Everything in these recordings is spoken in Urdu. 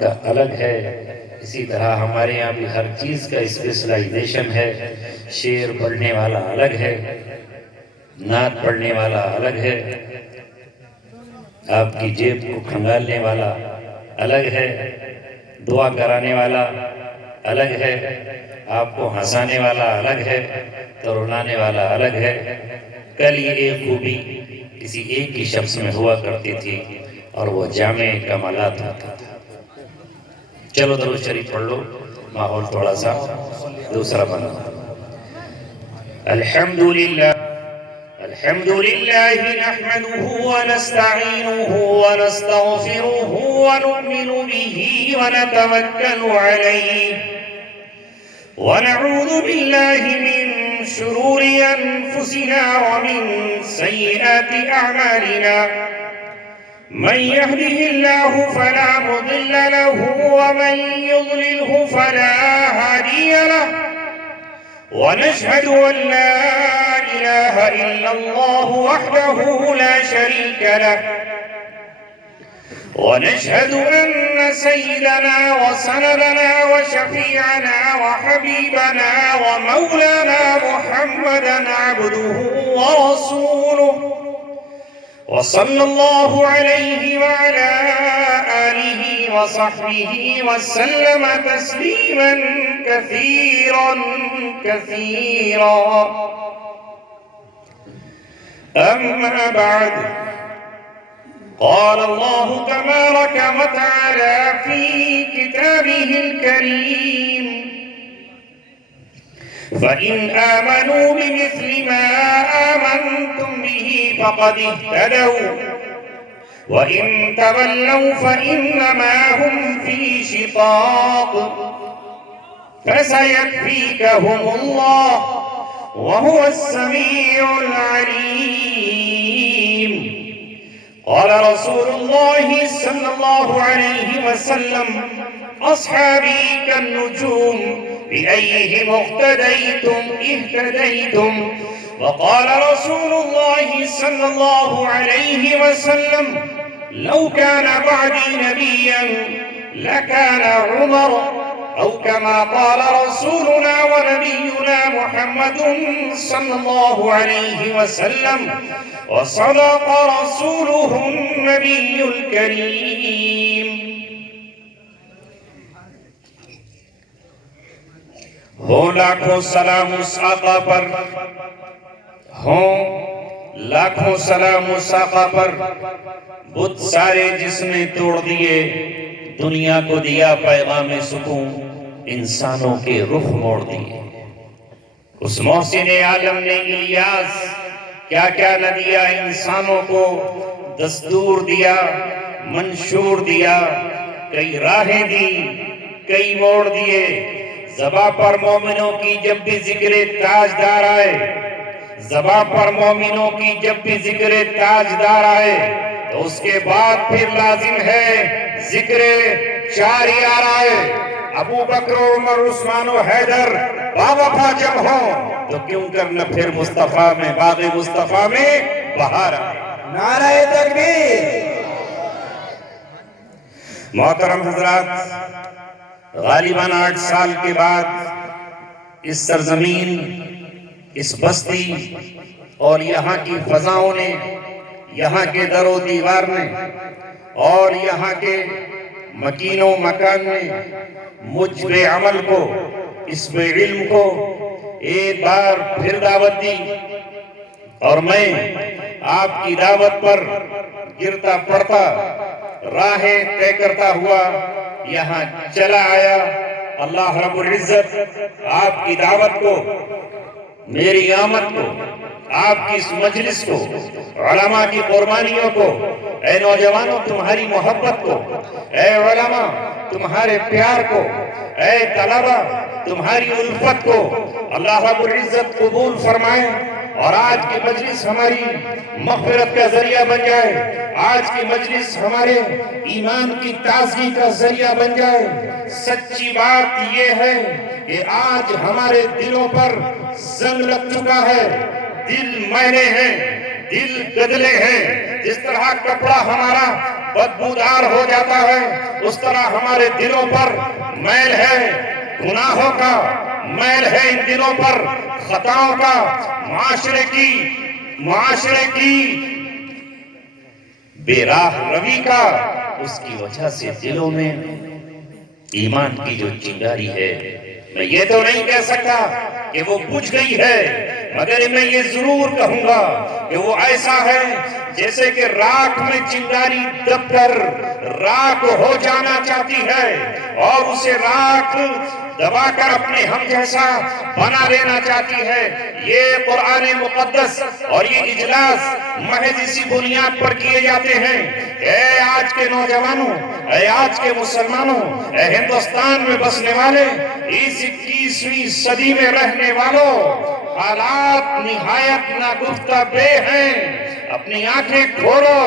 کا الگ ہے، اسی طرح ہمارے یہاں بھی ہر چیز کا اسپیشلائزیشن ہے۔ شعر پڑھنے والا الگ ہے، نعت پڑھنے والا الگ ہے، آپ کی جیب کو کھنگالنے والا الگ ہے، دعا کرانے والا الگ ہے، آپ کو ہنسانے والا الگ ہے، تو رلانے والا الگ ہے۔ کل یہ ایک خوبی کسی ایک ہی شخص میں ہوا کرتی تھی اور وہ جامع کمالات ہوتا تھا۔ چلو درود شریف پڑھ لو، ماحول تھوڑا سا دوسرا بنا۔ الحمدللہ نحمده ونستعینه ونستغفره ونؤمن به ونتوکل علیہ ونعوذ باللہ من شرور انفسنا ومن سیئات اعمالنا من يهده الله فلا مضل له ومن يضلله فلا هادي له ونشهد أن لا إله إلا الله وحده لا شريك له ونشهد أن سيدنا وسندنا وشفيعنا وحبيبنا ومولانا محمدا عبده ورسوله وصلى الله عليه وعلى آله وصحبه وسلم تسليما كثيرا كثيرا. أما بعد، قال الله تبارك وتعالى في كتابه الكريم: فإن آمنوا بمثل ما آمنتم به فقد اهتدوا وإن تولوا فإنما هم في شقاق فسيكفيكهم الله وهو السميع العليم. قال رسول الله صلى الله عليه وسلم: أصحابي كالنجوم بأيهم اقتديتم اهتديتم. وقال رسول الله صلى الله عليه وسلم: لو كان بعدي نبيا لكان عمر، أو كما قال رسولنا ونبينا محمد صلى الله عليه وسلم. وصدق رسوله النبي الكريم. ہو لاکھوں سلام اس آقا پر، ہوں لاکھوں سلام اس آقا پر، بت سارے جس نے توڑ دیے، دنیا کو دیا پیغام سکون، انسانوں کے رخ موڑ دیے۔ اس محسن عالم نے الیاس کیا کیا نہ دیا، انسانوں کو دستور دیا، منشور دیا، کئی راہیں دی، کئی موڑ دیے۔ زباں پر مومنوں کی جب بھی ذکر تاجدار آئے، زباں پر مومنوں کی جب بھی ذکر تاجدار آئے تو اس کے بعد پھر لازم ہے ذکر چار یار آئے۔ ابو بکر عمر عثمان و حیدر باوفا جب ہوں تو کیوں کرنا پھر مصطفیٰ میں، باغ مصطفیٰ میں بہار آئے۔ نعرہ تکبیر۔ محترم حضرات، غالباً 8 سال کے بعد اس سرزمین، اس بستی اور یہاں کی فضاؤں نے، یہاں کے در و دیوار نے اور یہاں کے مکین و مکان نے مجھ بے عمل کو، اس بے علم کو ایک بار پھر دعوت دی، اور میں آپ کی دعوت پر گرتا پڑتا، راہیں طے کرتا ہوا یہاں چلا آیا۔ اللہ رب العزت آپ کی دعوت کو، میری آمد کو، آپ کی اس مجلس کو، علماء کی قربانیوں کو، اے نوجوانوں تمہاری محبت کو، اے علماء تمہارے پیار کو، اے طلبہ تمہاری الفت کو اللہ رب العزت قبول فرمائے، اور آج کی مجلس ہماری مغفرت کا ذریعہ بن جائے، آج کی مجلس ہمارے ایمان کی تازگی کا ذریعہ بن جائے۔ سچی بات یہ ہے کہ آج ہمارے دلوں پر زنگ لگ چکا ہے، دل میلے ہیں، دل گدلے ہیں۔ جس طرح کپڑا ہمارا بدبودار ہو جاتا ہے، اس طرح ہمارے دلوں پر میل ہے، گناہوں کا میل ہے، ان دلوں پر خطاؤں کا، معاشرے کی بے راہ روی کا، اس کی وجہ سے دلوں میں ایمان کی جو چنگاری ہے، میں یہ تو نہیں کہہ سکتا کہ وہ بجھ گئی ہے، مگر میں یہ ضرور کہوں گا کہ وہ ایسا ہے جیسے کہ راکھ میں چنگاری دب کر راکھ ہو جانا چاہتی ہے اور اسے راکھ دبا کر اپنے ہم جیسا بنا لینا چاہتی ہے۔ یہ قرآن مقدس اور یہ اجلاس محض اسی بنیاد پر کیے جاتے ہیں۔ اے آج کے نوجوانوں، اے آج کے مسلمانوں، اے ہندوستان میں بسنے والے، اس 21ویں صدی میں رہنے والوں، حالات نہایت ناگفتہ بے ہیں۔ اپنی آنکھیں کھولو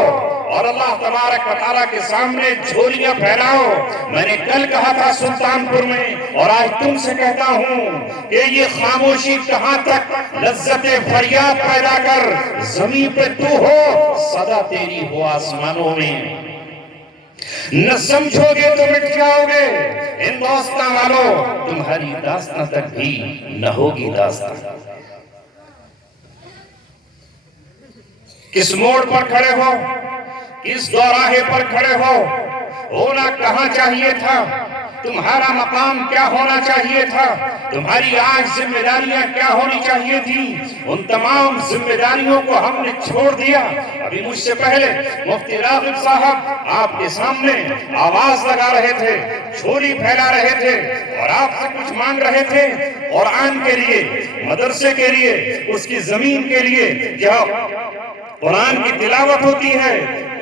اور اللہ تبارک و تعالیٰ کے سامنے جھولیاں پھیلاؤ۔ میں نے کل کہا تھا سلطان پور میں، اور آج تم سے کہتا ہوں کہ یہ خاموشی کہاں تک لذت فریاد پیدا کر، زمین پہ تو ہو، صدا تیری ہو آسمانوں میں۔ نہ سمجھو گے تو مٹ جاؤ گے، ہندوستان والوں، تمہاری داستان تک بھی نہ ہوگی داستان۔ کس موڑ پر کھڑے ہو، کس دوراہے پر کھڑے ہو، ہونا کہاں چاہیے تھا، تمہارا مقام کیا ہونا چاہیے تھا، تمہاری آج ذمہ داریاں کیا ہونی چاہیے تھی، ان تمام ذمہ داریوں کو ہم نے چھوڑ دیا۔ ابھی مجھ سے پہلے مفتی راغب صاحب آپ کے سامنے آواز لگا رہے تھے، جھولی پھیلا رہے تھے اور آپ سے کچھ مانگ رہے تھے، قرآن کے لیے، مدرسے کے لیے، اس کی زمین کے لیے، جہاں قرآن کی تلاوت ہوتی ہے،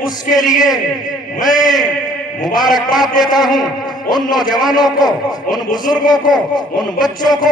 اس کے لیے میں مبارکباد دیتا ہوں ان نوجوانوں کو، ان بزرگوں کو، ان بچوں کو،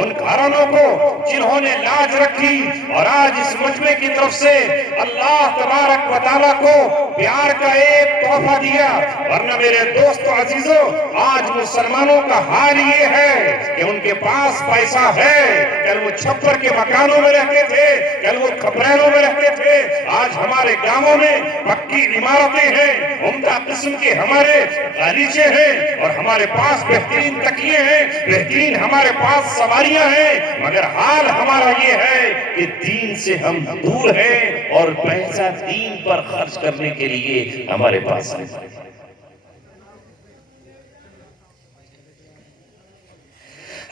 ان گھرانوں کو جنہوں نے لاج رکھی اور آج اس مجمع کی طرف سے اللہ تبارک و تعالیٰ کو پیار کا ایک تحفہ دیا۔ ورنہ میرے دوستو عزیزو، آج مسلمانوں کا حال یہ ہے کہ ان کے پاس پیسہ ہے، کل وہ چھپر کے مکانوں میں رہتے تھے، کل وہ کھپرینوں میں رہتے تھے، آج ہمارے گاؤں میں پکی عمارتیں ہیں، عمدہ قسم کے ہمارے غالیچے ہیں، اور ہمارے پاس بہترین تکیے ہیں، بہترین ہمارے پاس سواریاں ہیں، مگر حال ہمارا یہ ہے کہ دین سے ہم دور ہیں اور پیسہ دین پر خرچ کرنے کے لیے ہمارے پاس نہیں۔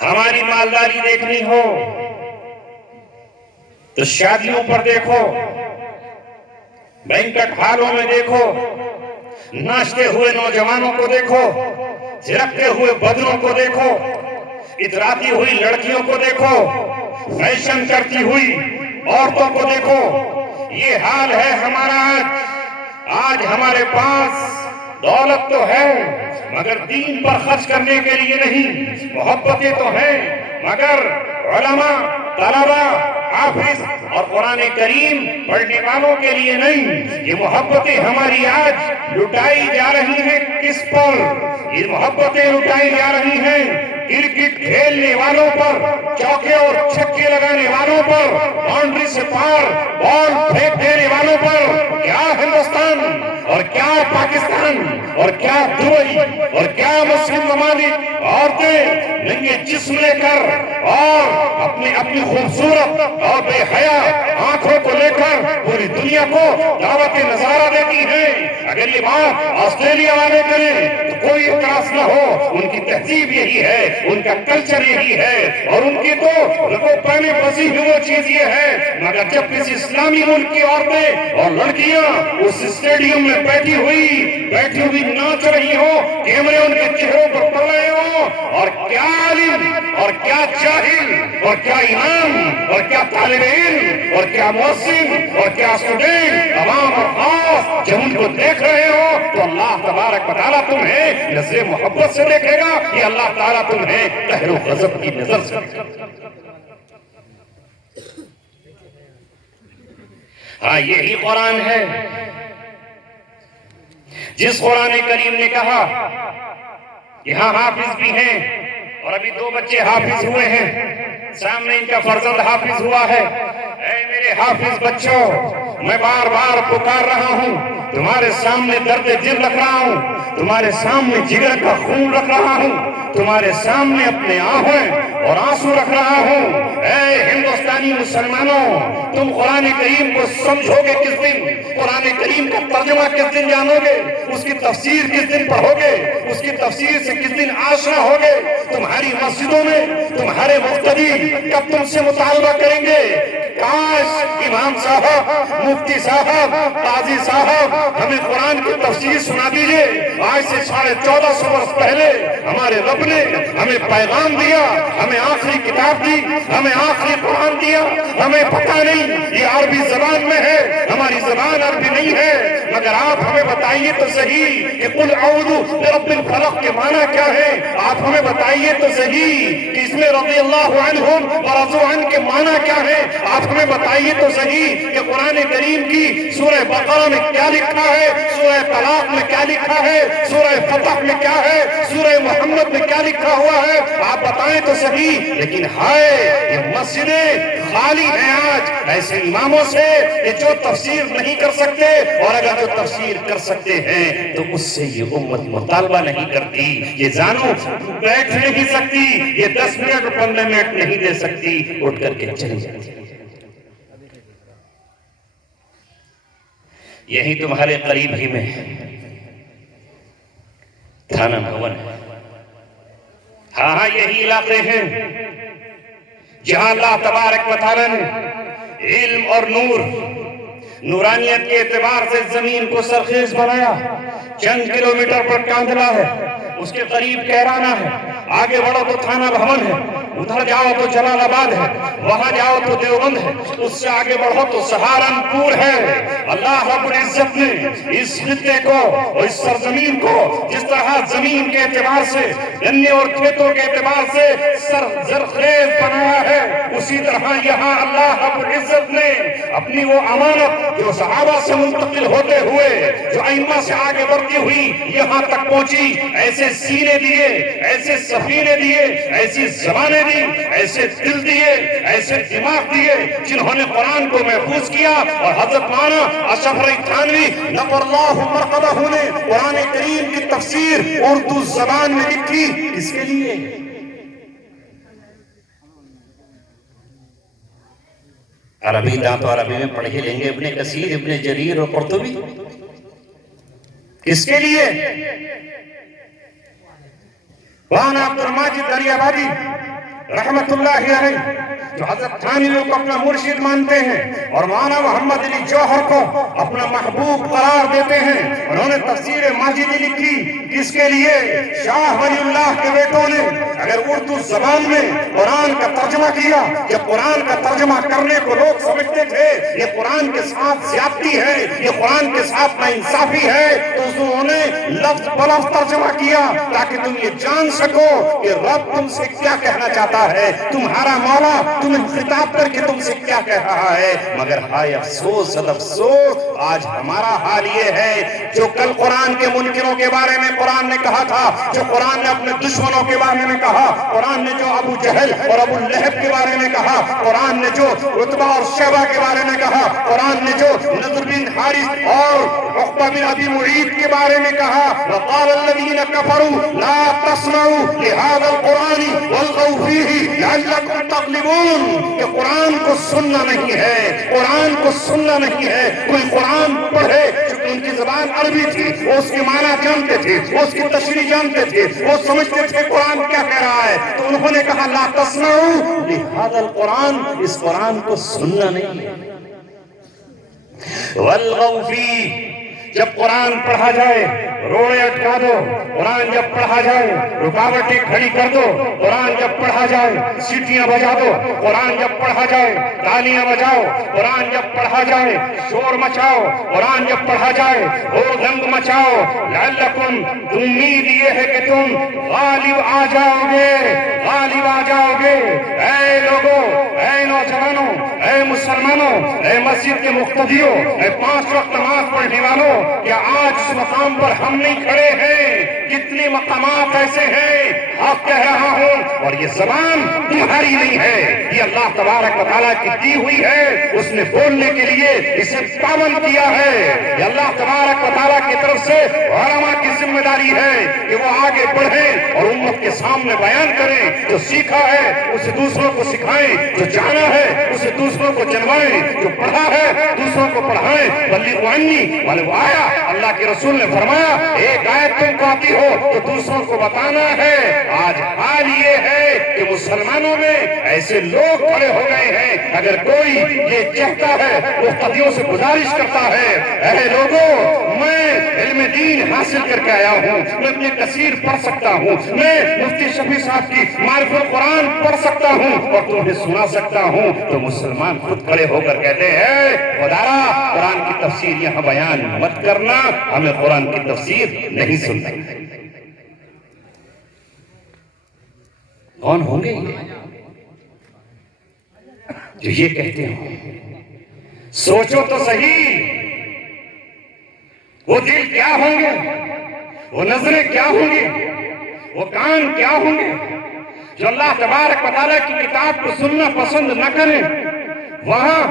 ہماری مالداری دیکھنی ہو تو شادیوں پر دیکھو، بینکٹ ہالوں میں دیکھو، ناچتے ہوئے نوجوانوں کو دیکھو، جھلکتے ہوئے بدنوں کو دیکھو، اتراتی ہوئی لڑکیوں کو دیکھو، فیشن کرتی ہوئی عورتوں کو دیکھو۔ یہ حال ہے ہمارا آج ہمارے پاس دولت تو ہے مگر دین پر خرچ کرنے کے لیے نہیں، محبتیں تو ہیں مگر علماء، طلبہ، حافظ اور قرآن کریم پڑھنے والوں کے لیے نہیں۔ یہ محبتیں ہماری آج لٹائی جا رہی ہیں کس پر؟ یہ محبتیں لٹائی جا رہی ہیں کرکٹ کھیلنے والوں پر، چوکے اور چھکے لگانے والوں پر، باؤنڈری سے پار بال پھینک دینے والوں پر۔ کیا ہندوستان اور کیا پاکستان اور کیا دبئی اور کیا مسلم ممالک عورتیں ننگے جسم لے کر اور اپنی خوبصورت اور بے حیا آنکھوں کو لے کر پوری دنیا کو دعوت نظارہ دیتی ہیں۔ اگر یہ بات آسٹریلیا والے کریں تو کوئی اعتراض نہ ہو، ان کی تہذیب یہی ہے، ان کا کلچر یہی ہے، اور ان کی تو لگو پہنے بسی ہوئی وہ چیز یہ ہے۔ مگر جب کسی اسلامی ملک کی عورتیں اور لڑکیاں اس اسٹیڈیم میں بیٹھی ہوئی ناچ رہی ہوں، کیمرے ان کے چہروں پر پڑ رہے ہوں، اور کیا عالم اور کیا جاہل اور کیا امام اور کیا طالب علم اور کیا محسن اور کیا اسٹوڈنٹ، عوام اور خاص جب ان کو دیکھ رہے ہو تو اللہ تبارک و تعالیٰ تمہیں نظر محبت سے دیکھے گا، کہ اللہ تعالیٰ تمہیں قہر و غضب کی نظر سے دیکھے گا۔ ہاں، یہی قرآن ہے جس قرآن کریم نے کہا، یہاں حافظ بھی ہیں اور ابھی 2 بچے حافظ ہوئے ہیں، سامنے ان کا فرزند حافظ ہوا ہے. اے میرے حافظ بچوں، میں بار بار پکار رہا ہوں، تمہارے سامنے درد دل رکھ رہا ہوں، تمہارے سامنے جگر کا خون رکھ رہا ہوں، تمہارے سامنے اپنے آہیں اور آنسو رکھ رہا ہوں. اے ہندوستانی مسلمانوں، تم قرآن کریم کو سمجھو گے کس دن؟ قرآن کریم کا ترجمہ کس دن جانو گے؟ اس کی تفسیر کس دن پڑھو گے؟ اس کی تفسیر سے کس دن آشنا ہوگے؟ تمہاری مسجدوں میں تمہارے مقتدی کب تم سے مطالبہ کریں گے؟ کاش امام صاحب، مفتی صاحب، قاضی صاحب ہمیں قرآن کی تفسیر سنا دیجئے. آج سے 1450 برس پہلے ہمارے رب نے ہمیں پیغام دیا، ہمیں آخری کتاب دی، ہمیں آخری قرآن دیا. ہمیں پتہ نہیں یہ عربی زبان میں ہے، ہماری زبان عربی نہیں ہے، مگر آپ ہمیں بتائیے تو صحیح کہ قل اعوذ برب الفلق کے معنی کیا ہے. آپ ہمیں بتائیے تو صحیح کہ اس میں رضی اللہ عنہم ورضوا عنہ کے معنی کیا ہے. آپ ہمیں بتائیے تو صحیح کہ قرآن کریم کی سورہ بقرہ میں کیا لکھا ہے، سورہ طلاق میں کیا لکھا ہے، سورہ فتح میں کیا ہے، سورہ محمد میں کیا لکھا ہوا ہے. آپ بتائیں تو صحیح. لیکن ہائے یہ مسجدیں خالی ہیں آج ایسے اماموں سے کہ جو تفسیر نہیں کر سکتے، اور اگر جو تفسیر کر سکتے ہیں تو اس سے یہ امت مطالبہ نہیں کرتی. یہ جانو بیٹھ نہیں سکتی، یہ 10 منٹ اور 15 منٹ نہیں دے سکتی، اٹھ کر کے چلی جاتی. یہی تمہارے قریب ہی میں تھانہ بھون ہے. ہاں یہی علاقے ہیں جہاں اللہ تبارک و تعالیٰ نے علم اور نور، نورانیت کے اعتبار سے زمین کو سرخیز بنایا. چند کلومیٹر پر کاندھلا ہے، اس کے قریب کیرانہ ہے، آگے بڑھو تو تھانہ بھون ہے، ادھر جاؤ تو جلال آباد ہے، وہاں جاؤ تو دیوبند ہے، اس سے آگے بڑھو تو سہارنپور ہے. اللہ رب العزت نے اس خطے کو اور اس سرزمین کو جس طرح زمین کے اعتبار سے، گنے اور کھیتوں کے اعتبار سے زرخیز بنایا ہے، اسی طرح یہاں اللہ رب العزت نے اپنی وہ امانت جو صحابہ سے منتقل ہوتے ہوئے، جو ائمہ سے آگے بڑھتی ہوئی یہاں تک پہنچی، ایسے سینے دیے، ایسے سفینے دیے، ایسی زبانیں دی، ایسے دل دیے، ایسے دماغ دیے جنہوں نے قرآن کو محفوظ کیا. اور حضرت مولانا اشرف علی تھانوی نور اللہ مرقدہ نے قرآن کریم کی تفسیر اردو زبان میں لکھی. کس کے لیے؟ عربی داں تو عربی میں پڑھ ہی لیں گے، ابن کثیر، ابن جریر اور قرطبی. کس کے لیے؟ مولانا عبد الماجد دریابادی رحمت اللہ علیہ جو حضرت تھانوی کو اپنا مرشد مانتے ہیں اور مولانا محمد علی جوہر کو اپنا محبوب قرار دیتے ہیں، انہوں نے تفسیر ماجدی لکھی. کس کے لیے؟ شاہ ولی اللہ کے بیٹوں نے اگر اردو زبان میں قرآن کا ترجمہ کیا، جب قرآن کا ترجمہ کرنے کو لوگ سمجھتے تھے یہ قرآن کے ساتھ زیادتی ہے، یہ قرآن کے ساتھ ناانصافی ہے، تو انہوں نے لفظ بلفظ ترجمہ کیا تاکہ تم یہ جان سکو کہ رب تم سے کیا کہنا چاہتا ہے، تمہارا مولا تمہیں خطاب کر کے تم سے کیا کہہ رہا ہے. مگر ہائے افسوس افسوس، آج ہمارا حال یہ ہے جو کل قرآن کے منکروں کے بارے میں قرآن نے کہا تھا، جو قرآن نے اپنے دشمنوں کے بارے میں کہا، قرآن نے جو ابو جہل اور ابو لہب کے بارے میں کہا، قرآن نے جو عتبہ اور شیبہ کے بارے میں کہا، قرآن نے جو نضر بن حارث اور عقبہ بن ابی معیط کے بارے میں کہا، وقال الذین کفروا لا تسمعوا لهذا القرآن والغوا فیہ لعلکم تغلبون، کہ قرآن کو سننا نہیں ہے، قرآن کو سننا نہیں ہے. کوئی قرآن پڑھے چونکہ ان کی زبان عربی تھی، وہ اس کے معنی جانتے تھے، وہ اس کی تشریح جانتے تھے، وہ سمجھتے تھے قرآن کیا کہہ رہا ہے، تو انہوں نے کہا لا تسمعوا لهذا القرآن، اس قرآن کو سننا نہیں ہے. والغوا فیہ، جب قرآن پڑھا جائے روڑے اٹکا دو، قرآن جب پڑھا جائے رکاوٹیں کھڑی کر دو، قرآن جب پڑھا جائے سیٹیاں بجا دو، قرآن جب پڑھا جائے تالیاں بجاؤ، قرآن جب پڑھا جائے شور مچاؤ، قرآن جب پڑھا جائے ہردنگ مچاؤ. لعلکم، امید یہ ہے کہ تم غالب آ جاؤ گے، غالب آ جاؤ گے. اے لوگوں، اے نوجوانوں، اے مسلمانوں، اے مسجد کے مقتدیوں، اے 5 وقت نماز پڑھنے والوں، کیا آج اس مقام پر ہم نہیں کھڑے ہیں کتنے مقامات ایسے ہیں آپ کہہ رہا ہوں اور یہ زبان تمہاری نہیں ہے، یہ اللہ تبارک و تعالیٰ کی دی ہوئی ہے، اس نے بولنے کے لیے اسے پابند کیا ہے۔ یہ اللہ تبارک و تعالیٰ کی طرف سے علماء کی ذمہ داری ہے کہ وہ آگے بڑھیں اور امت کے سامنے بیان کریں، جو سیکھا ہے اسے دوسروں کو سکھائیں، جو جانا ہے اسے دوسروں کو جنوائیں، جو پڑھا ہے دوسروں کو پڑھائیں۔ بلغوا عنی ولو آیا، اللہ کے رسول نے فرمایا ایک آیت تم کو آتی ہو تو دوسروں کو بتانا ہے۔ آج حال یہ ہے کہ مسلمانوں میں ایسے لوگ کھڑے ہو گئے ہیں، اگر کوئی یہ چاہتا ہے وہ قدیوں سے گزارش کرتا ہے، اے لوگوں میں علم دین حاصل کر کے آیا ہوں، میں ابن کثیر پڑھ سکتا ہوں، میں مفتی شفیع صاحب کی معرفت القرآن پڑھ سکتا ہوں اور تمہیں سنا سکتا ہوں، تو مسلمان خود کھڑے ہو کر کہتے ہیں خدارا قرآن کی تفسیر یہاں بیان مت کرنا، ہمیں قرآن کی تفسیر نہیں سننا۔ کون ہوں گے یہ جو یہ کہتے ہیں؟ سوچو تو صحیح، وہ دل کیا ہوں گے، وہ نظریں کیا ہوں گی، وہ کان کیا ہوں گے جو اللہ تبارک و تعالیٰ کی کتاب کو سننا پسند نہ کریں۔ وہاں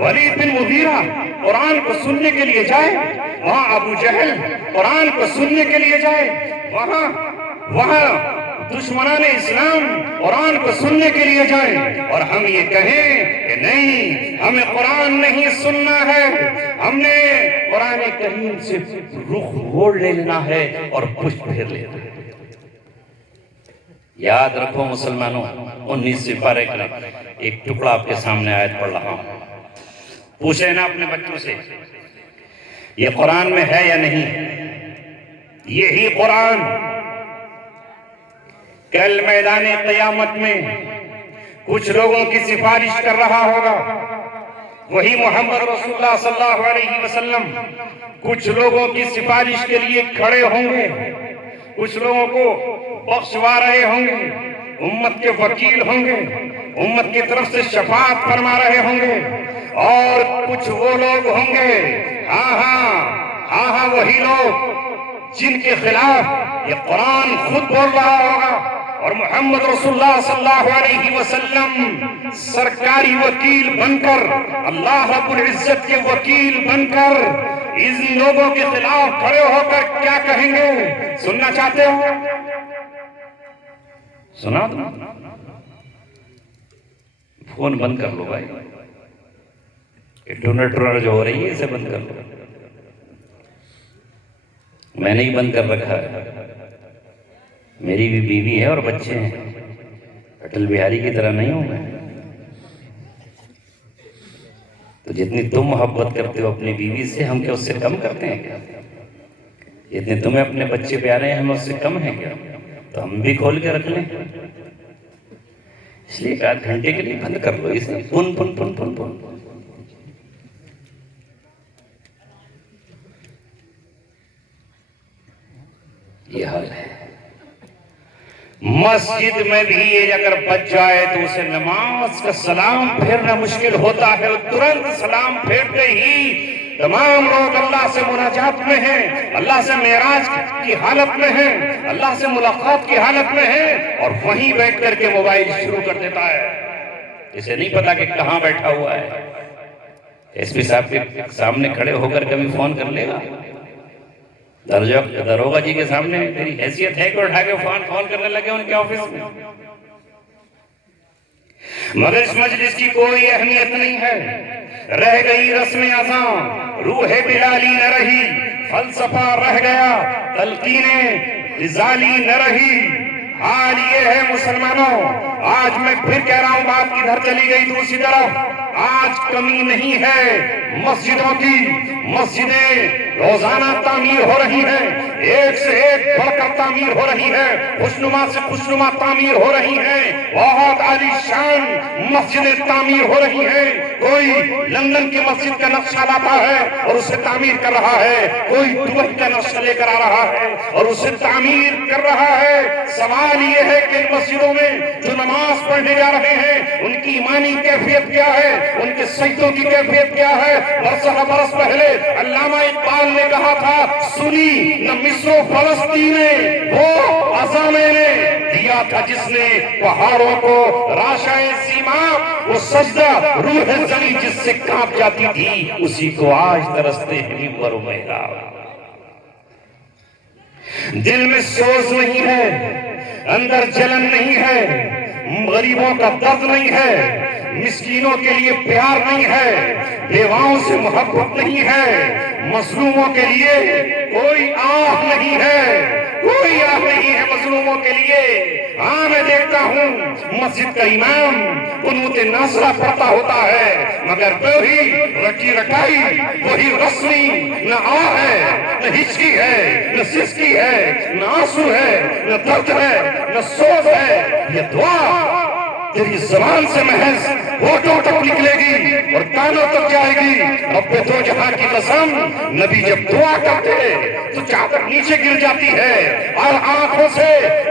ولید بن مغیرہ قرآن کو سننے کے لیے جائے، وہاں ابو جہل قرآن کو سننے کے لیے جائے، وہاں دشمنان اسلام قرآن کو سننے کے لیے جائیں، اور ہم یہ کہیں کہ نہیں ہمیں قرآن نہیں سننا ہے، ہم نے قرآن کریم سے رخ موڑ لینا ہے اور پشت پھیر لینا ہے۔ یاد رکھو مسلمانوں، 19 پارے کا ایک ٹکڑا آپ کے سامنے آیت پڑھ رہا ہوں، پوچھیں نا اپنے بچوں سے یہ قرآن میں ہے یا نہیں؟ یہی قرآن کل میدان قیامت میں کچھ لوگوں کی سفارش کر رہا ہوگا، وہی محمد رسول اللہ صلی اللہ علیہ وسلم کچھ لوگوں کی سفارش کے لیے کھڑے ہوں گے، کچھ لوگوں کو بخشوا رہے ہوں گے، امت کے وکیل ہوں گے، امت کی طرف سے شفاعت فرما رہے ہوں گے، اور کچھ وہ لوگ ہوں گے ہاں وہی لوگ جن کے خلاف یہ قرآن خود بول رہا ہوگا، اور محمد رسول اللہ صلی اللہ علیہ وسلم سرکاری وکیل بن کر، اللہ رب العزت کے وکیل بن کر ان لوگوں کے خلاف کھڑے ہو کر کیا کہیں گے؟ سننا چاہتے ہو؟ سنا دو، فون بند کر لو بھائی، ٹونر جو ہو رہی ہے اسے بند کر لو، میں نے ہی بند کر رکھا ہے، میری بھی بیوی ہے اور بچے ہیں، اٹل بہاری کی طرح نہیں ہوں میں، تو جتنی تم محبت کرتے ہو اپنی بیوی سے، ہم کیا اس سے کم کرتے ہیں کیا؟ جتنے تمہیں اپنے بچے پیارے ہیں ہم اس سے کم ہیں کیا؟ تو ہم بھی کھول کے رکھ لیں، اس لیے 1 گھنٹے کے لیے بند کر لو اسے، پن پن پن پن پن۔ یہ حال ہے، مسجد میں بھی اگر بچ جائے تو اسے نماز کا سلام پھیرنا مشکل ہوتا ہے، ترنت سلام پھیرتے ہی تمام لوگ اللہ سے مناجات میں ہیں، اللہ سے معراج کی حالت میں ہیں، اللہ سے ملاقات کی حالت میں ہیں، اور وہیں بیٹھ کر کے موبائل شروع کر دیتا ہے، اسے نہیں پتا کہ کہاں بیٹھا ہوا ہے۔ ایس پی صاحب کے سامنے کھڑے ہو کر کبھی فون کر لے گا؟ دروغہ جی کے سامنے میری حیثیت ہے کہ اٹھا کے فون کرنے لگے ان کے آفس میں؟ مگر اس مجلس کی کوئی اہمیت نہیں ہے، رہ گئی رسم اذان، روح بلالی نہ رہی، فلسفہ رہ گیا، تلقین غزالی نہ رہی۔ حال یہ ہے مسلمانوں، آج میں پھر کہہ رہا ہوں، بات کدھر چلی گئی دوسری طرف، آج کمی نہیں ہے مسجدوں کی، مسجدیں روزانہ تعمیر ہو رہی ہیں، ایک سے ایک بڑھ کر تعمیر ہو رہی ہے، خوشنما سے خوشنما تعمیر ہو رہی ہیں، بہت عالی شان مسجدیں تعمیر ہو رہی ہیں، کوئی لندن کی مسجد کا نقشہ لاتا ہے اور اسے تعمیر کر رہا ہے، کوئی دبئی کا نقشہ لے کر آ رہا ہے اور اسے تعمیر کر رہا ہے، سوال یہ ہے کہ ان مسجدوں میں جو نماز پڑھنے جا رہے ہیں ان کی ایمانی کیفیت کیا ہے، ان کے سجدوں کی کیفیت کیا ہے؟ برس پہلے علامہ اقبال نے کہا تھا، سنی نہ مصر و فلسطین میں وہ عزا میں نے دیا تھا جس نے پہاڑوں کو راشائے سیما، وہ سجدہ روح زنی جس سے کانپ جاتی تھی اسی کو آج ترستے ہیں ممبر و محراب۔ دل میں سوز نہیں ہے، اندر جلن نہیں ہے، غریبوں کا درد نہیں ہے، مسکینوں کے لیے پیار نہیں ہے، بیواؤں سے محبت نہیں ہے، مظلوموں کے لیے کوئی آہ نہیں ہے، کوئی آہ نہیں ہے مظلوموں کے لیے۔ ہاں میں دیکھتا ہوں مسجد کا امام قنوت ناصرہ پڑھتا ہوتا ہے، مگر وہی رٹی رٹائی، وہی رسمی، نہ آہ ہے، نہ ہچکی ہے، نہ سسکی ہے، نہ آنسو ہے، نہ درد ہے، نہ سوز ہے۔ یہ دعا تیری زبان سے محض ہوٹوں تک نکلے گی اور کانوں تک جائے گی۔ رب دو جہاں کی قسم، نبی جب دعا کرتے تو چادر نیچے گر جاتی ہے اور آنکھوں سے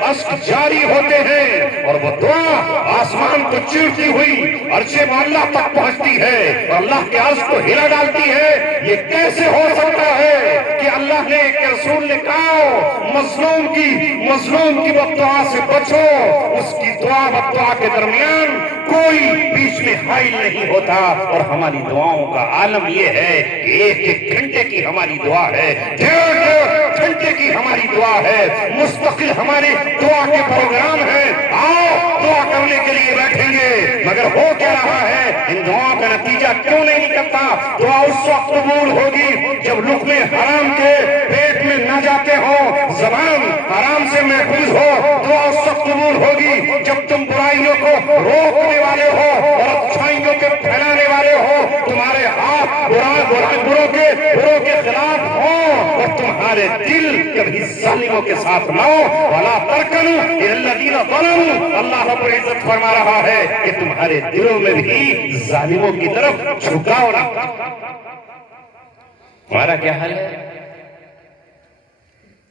اشک جاری ہوتے ہیں، اور وہ دعا آسمان کو چیرتی ہوئی عرش معلیٰ تک پہنچتی ہے اور اللہ کے عرش کو ہلا ڈالتی ہے۔ یہ کیسے ہو سکتا ہے کہ اللہ نے کہ رسول نے کہا مظلوم کی بددعا سے بچو، اس کی دعا بددعا کے درمیان کوئی بیچ میں حائل نہیں ہوتا۔ اور ہماری دعاؤں کا عالم یہ ہے کہ ایک ایک گھنٹے کی ہماری دعا ہے، ڈیڑھ گھنٹے کی ہماری دعا ہے، مستقل ہمارے دعا کے پروگرام ہیں۔ آؤ دعا کرنے کے لیے بیٹھیں گے، مگر ہو کیا رہا ہے؟ ان دعاؤں کا نتیجہ کیوں نہیں نکلتا؟ دعا اس وقت قبول ہوگی جب لقمے حرام کے پیٹ میں نہ جاتے ہوں، زبان حرام سے محفوظ ہو۔ دعا اس وقت قبول ہوگی جب تم برائیوں کو روکنے والے ہو اور اچھائیوں کے پھیلانے والے ہو، تمہارے ہاتھ بروں کے خلاف ہوں اور تمہارے دل کبھی ظالموں کے ساتھ نہ ہو۔ وَلَا تَرْكَنُوا إِلَى الَّذِينَ ظَلَمُوا، اللہ رب العزت فرما رہا ہے کہ تمہارے دلوں میں بھی ظالموں کی طرف جھکاؤ نہ۔ ہمارا کیا حال ہے؟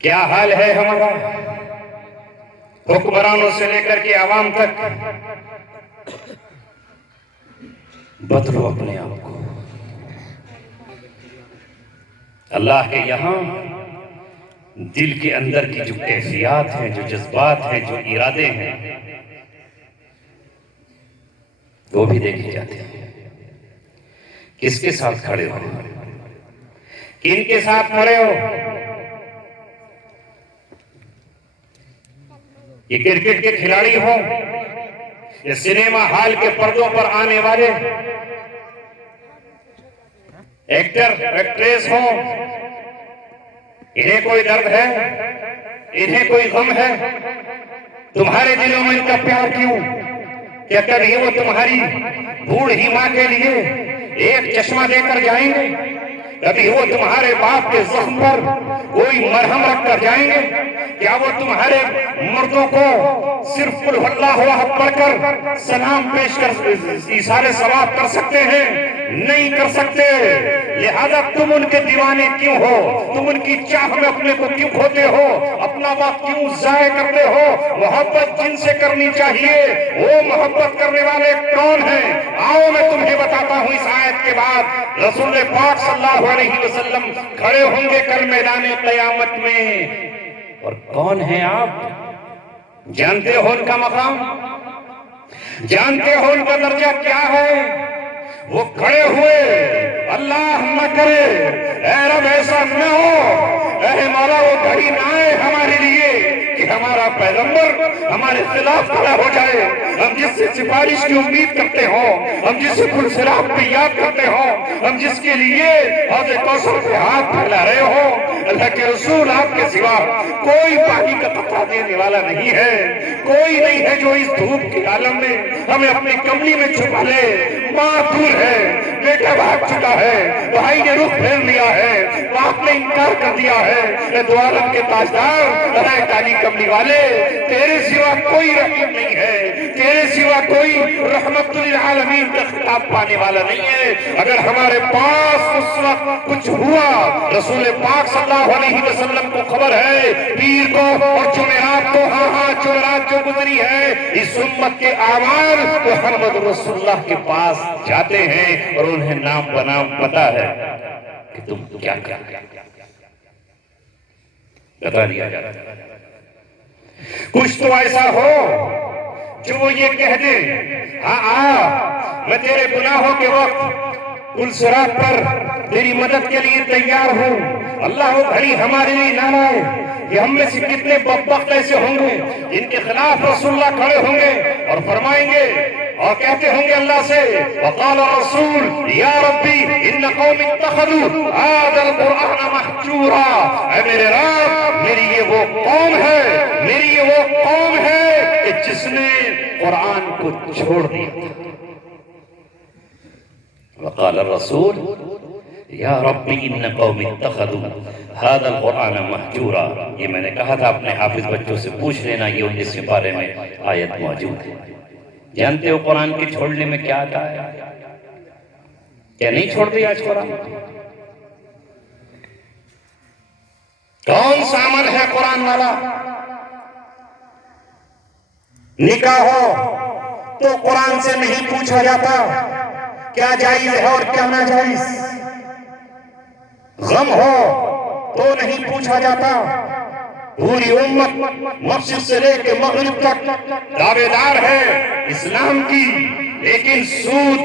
کیا حال ہے ہمارا؟ حکمرانوں سے لے کر کے عوام تک بدلو اپنے آپ کو۔ اللہ کے یہاں دل کے اندر کی جو کیفیات ہیں، جو جذبات ہیں، جو ارادے ہیں، وہ بھی دیکھے جاتے ہیں۔ کس کے ساتھ کھڑے ہو؟ کن کے ساتھ کھڑے ہو؟ یہ کرکٹ کے کھلاڑی ہوں، یہ سنیما ہال کے پردوں پر آنے والے ایکٹر ایکٹریس ہوں، انہیں کوئی درد ہے؟ انہیں کوئی غم ہے؟ تمہارے دلوں میں ان کا پیار کیوں؟ کیا کبھی وہ تمہاری بوڑھی ماں کے لیے ایک چشمہ دے کر جائیں گے؟ کبھی وہ تمہارے باپ کے زخم پر کوئی مرہم رکھ کر جائیں گے؟ کیا وہ تمہارے مردوں کو صرف قل هو اللہ احد پڑھ کر سلام پیش کر ایثار ثواب کر سکتے ہیں؟ نہیں کر سکتے۔ لہذا تم ان کے دیوانے کیوں ہو؟ تم ان کی چاہ میں اپنے کو کیوں کھوتے ہو؟ اپنا وقت کیوں ضائع کرتے ہو؟ محبت جن سے کرنی چاہیے وہ محبت کرنے والے کون ہیں؟ آؤ میں تمہیں بتاتا ہوں۔ اس آیت کے بعد رسول پاک صلی اللہ علیہ وسلم کھڑے ہوں گے کل میدان قیامت میں، اور کون ہیں آپ؟ جانتے ہو ان کا مقام؟ جانتے ہو ان کا درجہ کیا ہے؟ وہ کھڑے ہوئے، اللہ نہ کرے اے رب ایسا نہ ہو، اے مولا وہ گھڑی نہ آئے ہمارے لیے کہ ہمارا پیغمبر ہمارے خلاف کھڑا ہو جائے۔ ہم جس سے سفارش کی امید کرتے ہوں، ہم جس سے پل صراط پہ یاد کرتے ہوں، ہم جس کے لیے حوض کوثر پہ ہاتھ پھیلا رہے ہوں، اللہ کے رسول آپ کے سوا کوئی پانی کا قطرہ دینے والا نہیں ہے، کوئی نہیں ہے جو اس دھوپ کے عالم میں ہمیں اپنی کملی میں چھپا لے۔ ماں دور ہے، بیٹا بھاگ چکا ہے، بھائی نے رخ پھیر لیا ہے، باپ نے انکار کر دیا ہے۔ اے دو عالم کے تاجدار، اے کالی کملی والے، تیرے سوا کوئی رحیم نہیں ہے، تیرے سوا کوئی رحمت للعالمین کا خطاب پانے والا نہیں ہے۔ اگر ہمارے پاس اس وقت کچھ ہوا، رسول پاک صلی اللہ علیہ وسلم کو خبر ہے، پیر کو اور جمعرات کو، ہاں جمعرات جو گزری ہے، اس امت کے اعمال محمد رسول اللہ کے پاس جاتے ہیں اور انہیں نام بنام پتا ہے کہ تم کیا کیا بتا دیا جاتا ہے۔ کچھ تو ایسا ہو جو وہ یہ کہہ دے، ہاں میں تیرے گناہوں کے وقت پل صراط پر تیری مدد کے لیے تیار ہوں۔ اللہ وہ گھڑی ہمارے لیے نہ لائے کہ ہم میں سے کتنے بدبخت ایسے ہوں گے ان کے خلاف رسول اللہ کھڑے ہوں گے اور فرمائیں گے اور کہتے ہوں گے اللہ سے، وقال الرسول یا ربی ان قوم اتخذوا هذا القرآن محجورا، اے میرے رب میری یہ وہ قوم ہے کہ جس نے قرآن کو چھوڑ دیا تھا۔ وقال الرسول یا ربی ان قوم اتخذوا هذا القرآن محجورا، یہ میں نے کہا تھا اپنے حافظ بچوں سے پوچھ لینا، یہ 19ویں پارے میں آیت موجود ہے۔ جانتے ہو قرآن کے چھوڑنے میں کیا آتا ہے؟ کیا نہیں چھوڑتے آج قرآن؟ کون سا عمل ہے قرآن والا؟ نکاح ہو تو قرآن سے نہیں پوچھا جاتا کیا جائز ہے اور کیا ناجائز، غم ہو تو نہیں پوچھا جاتا۔ پوری امت مشرق سے لے کے مغرب تک دعوے دار ہے اسلام کی، لیکن سود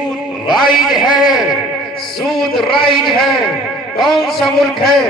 رائج ہے۔ کون سا ملک ہے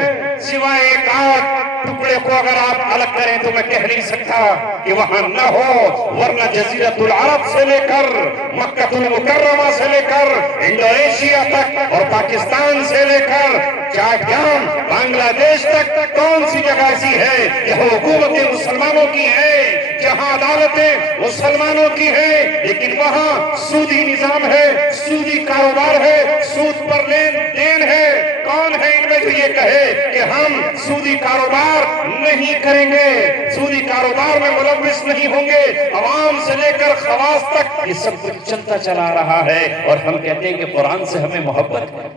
سوائے ایک آدھ ٹکڑے کو اگر آپ الگ کریں تو میں کہہ نہیں سکتا کہ وہاں نہ ہو، ورنہ جزیرۃ العرب سے لے کر مکہ المکرمہ سے لے کر انڈونیشیا تک اور پاکستان سے لے کر چاٹگام بنگلہ دیش تک کون سی جگہ ایسی ہے کہ حکومتیں مسلمانوں کی ہیں، جہاں عدالتیں مسلمانوں کی ہیں، لیکن وہاں سودی نظام ہے، سودی کاروبار ہے، سود پر لین دین ہے۔ کون ہے ان میں جو یہ کہے کہ ہم سودی کاروبار نہیں کریں گے، سودی کاروبار میں ملوث نہیں ہوں گے؟ عوام سے لے کر خواص تک یہ سب کچھ چلتا چلا رہا ہے، اور ہم کہتے ہیں کہ قرآن سے ہمیں محبت ہے۔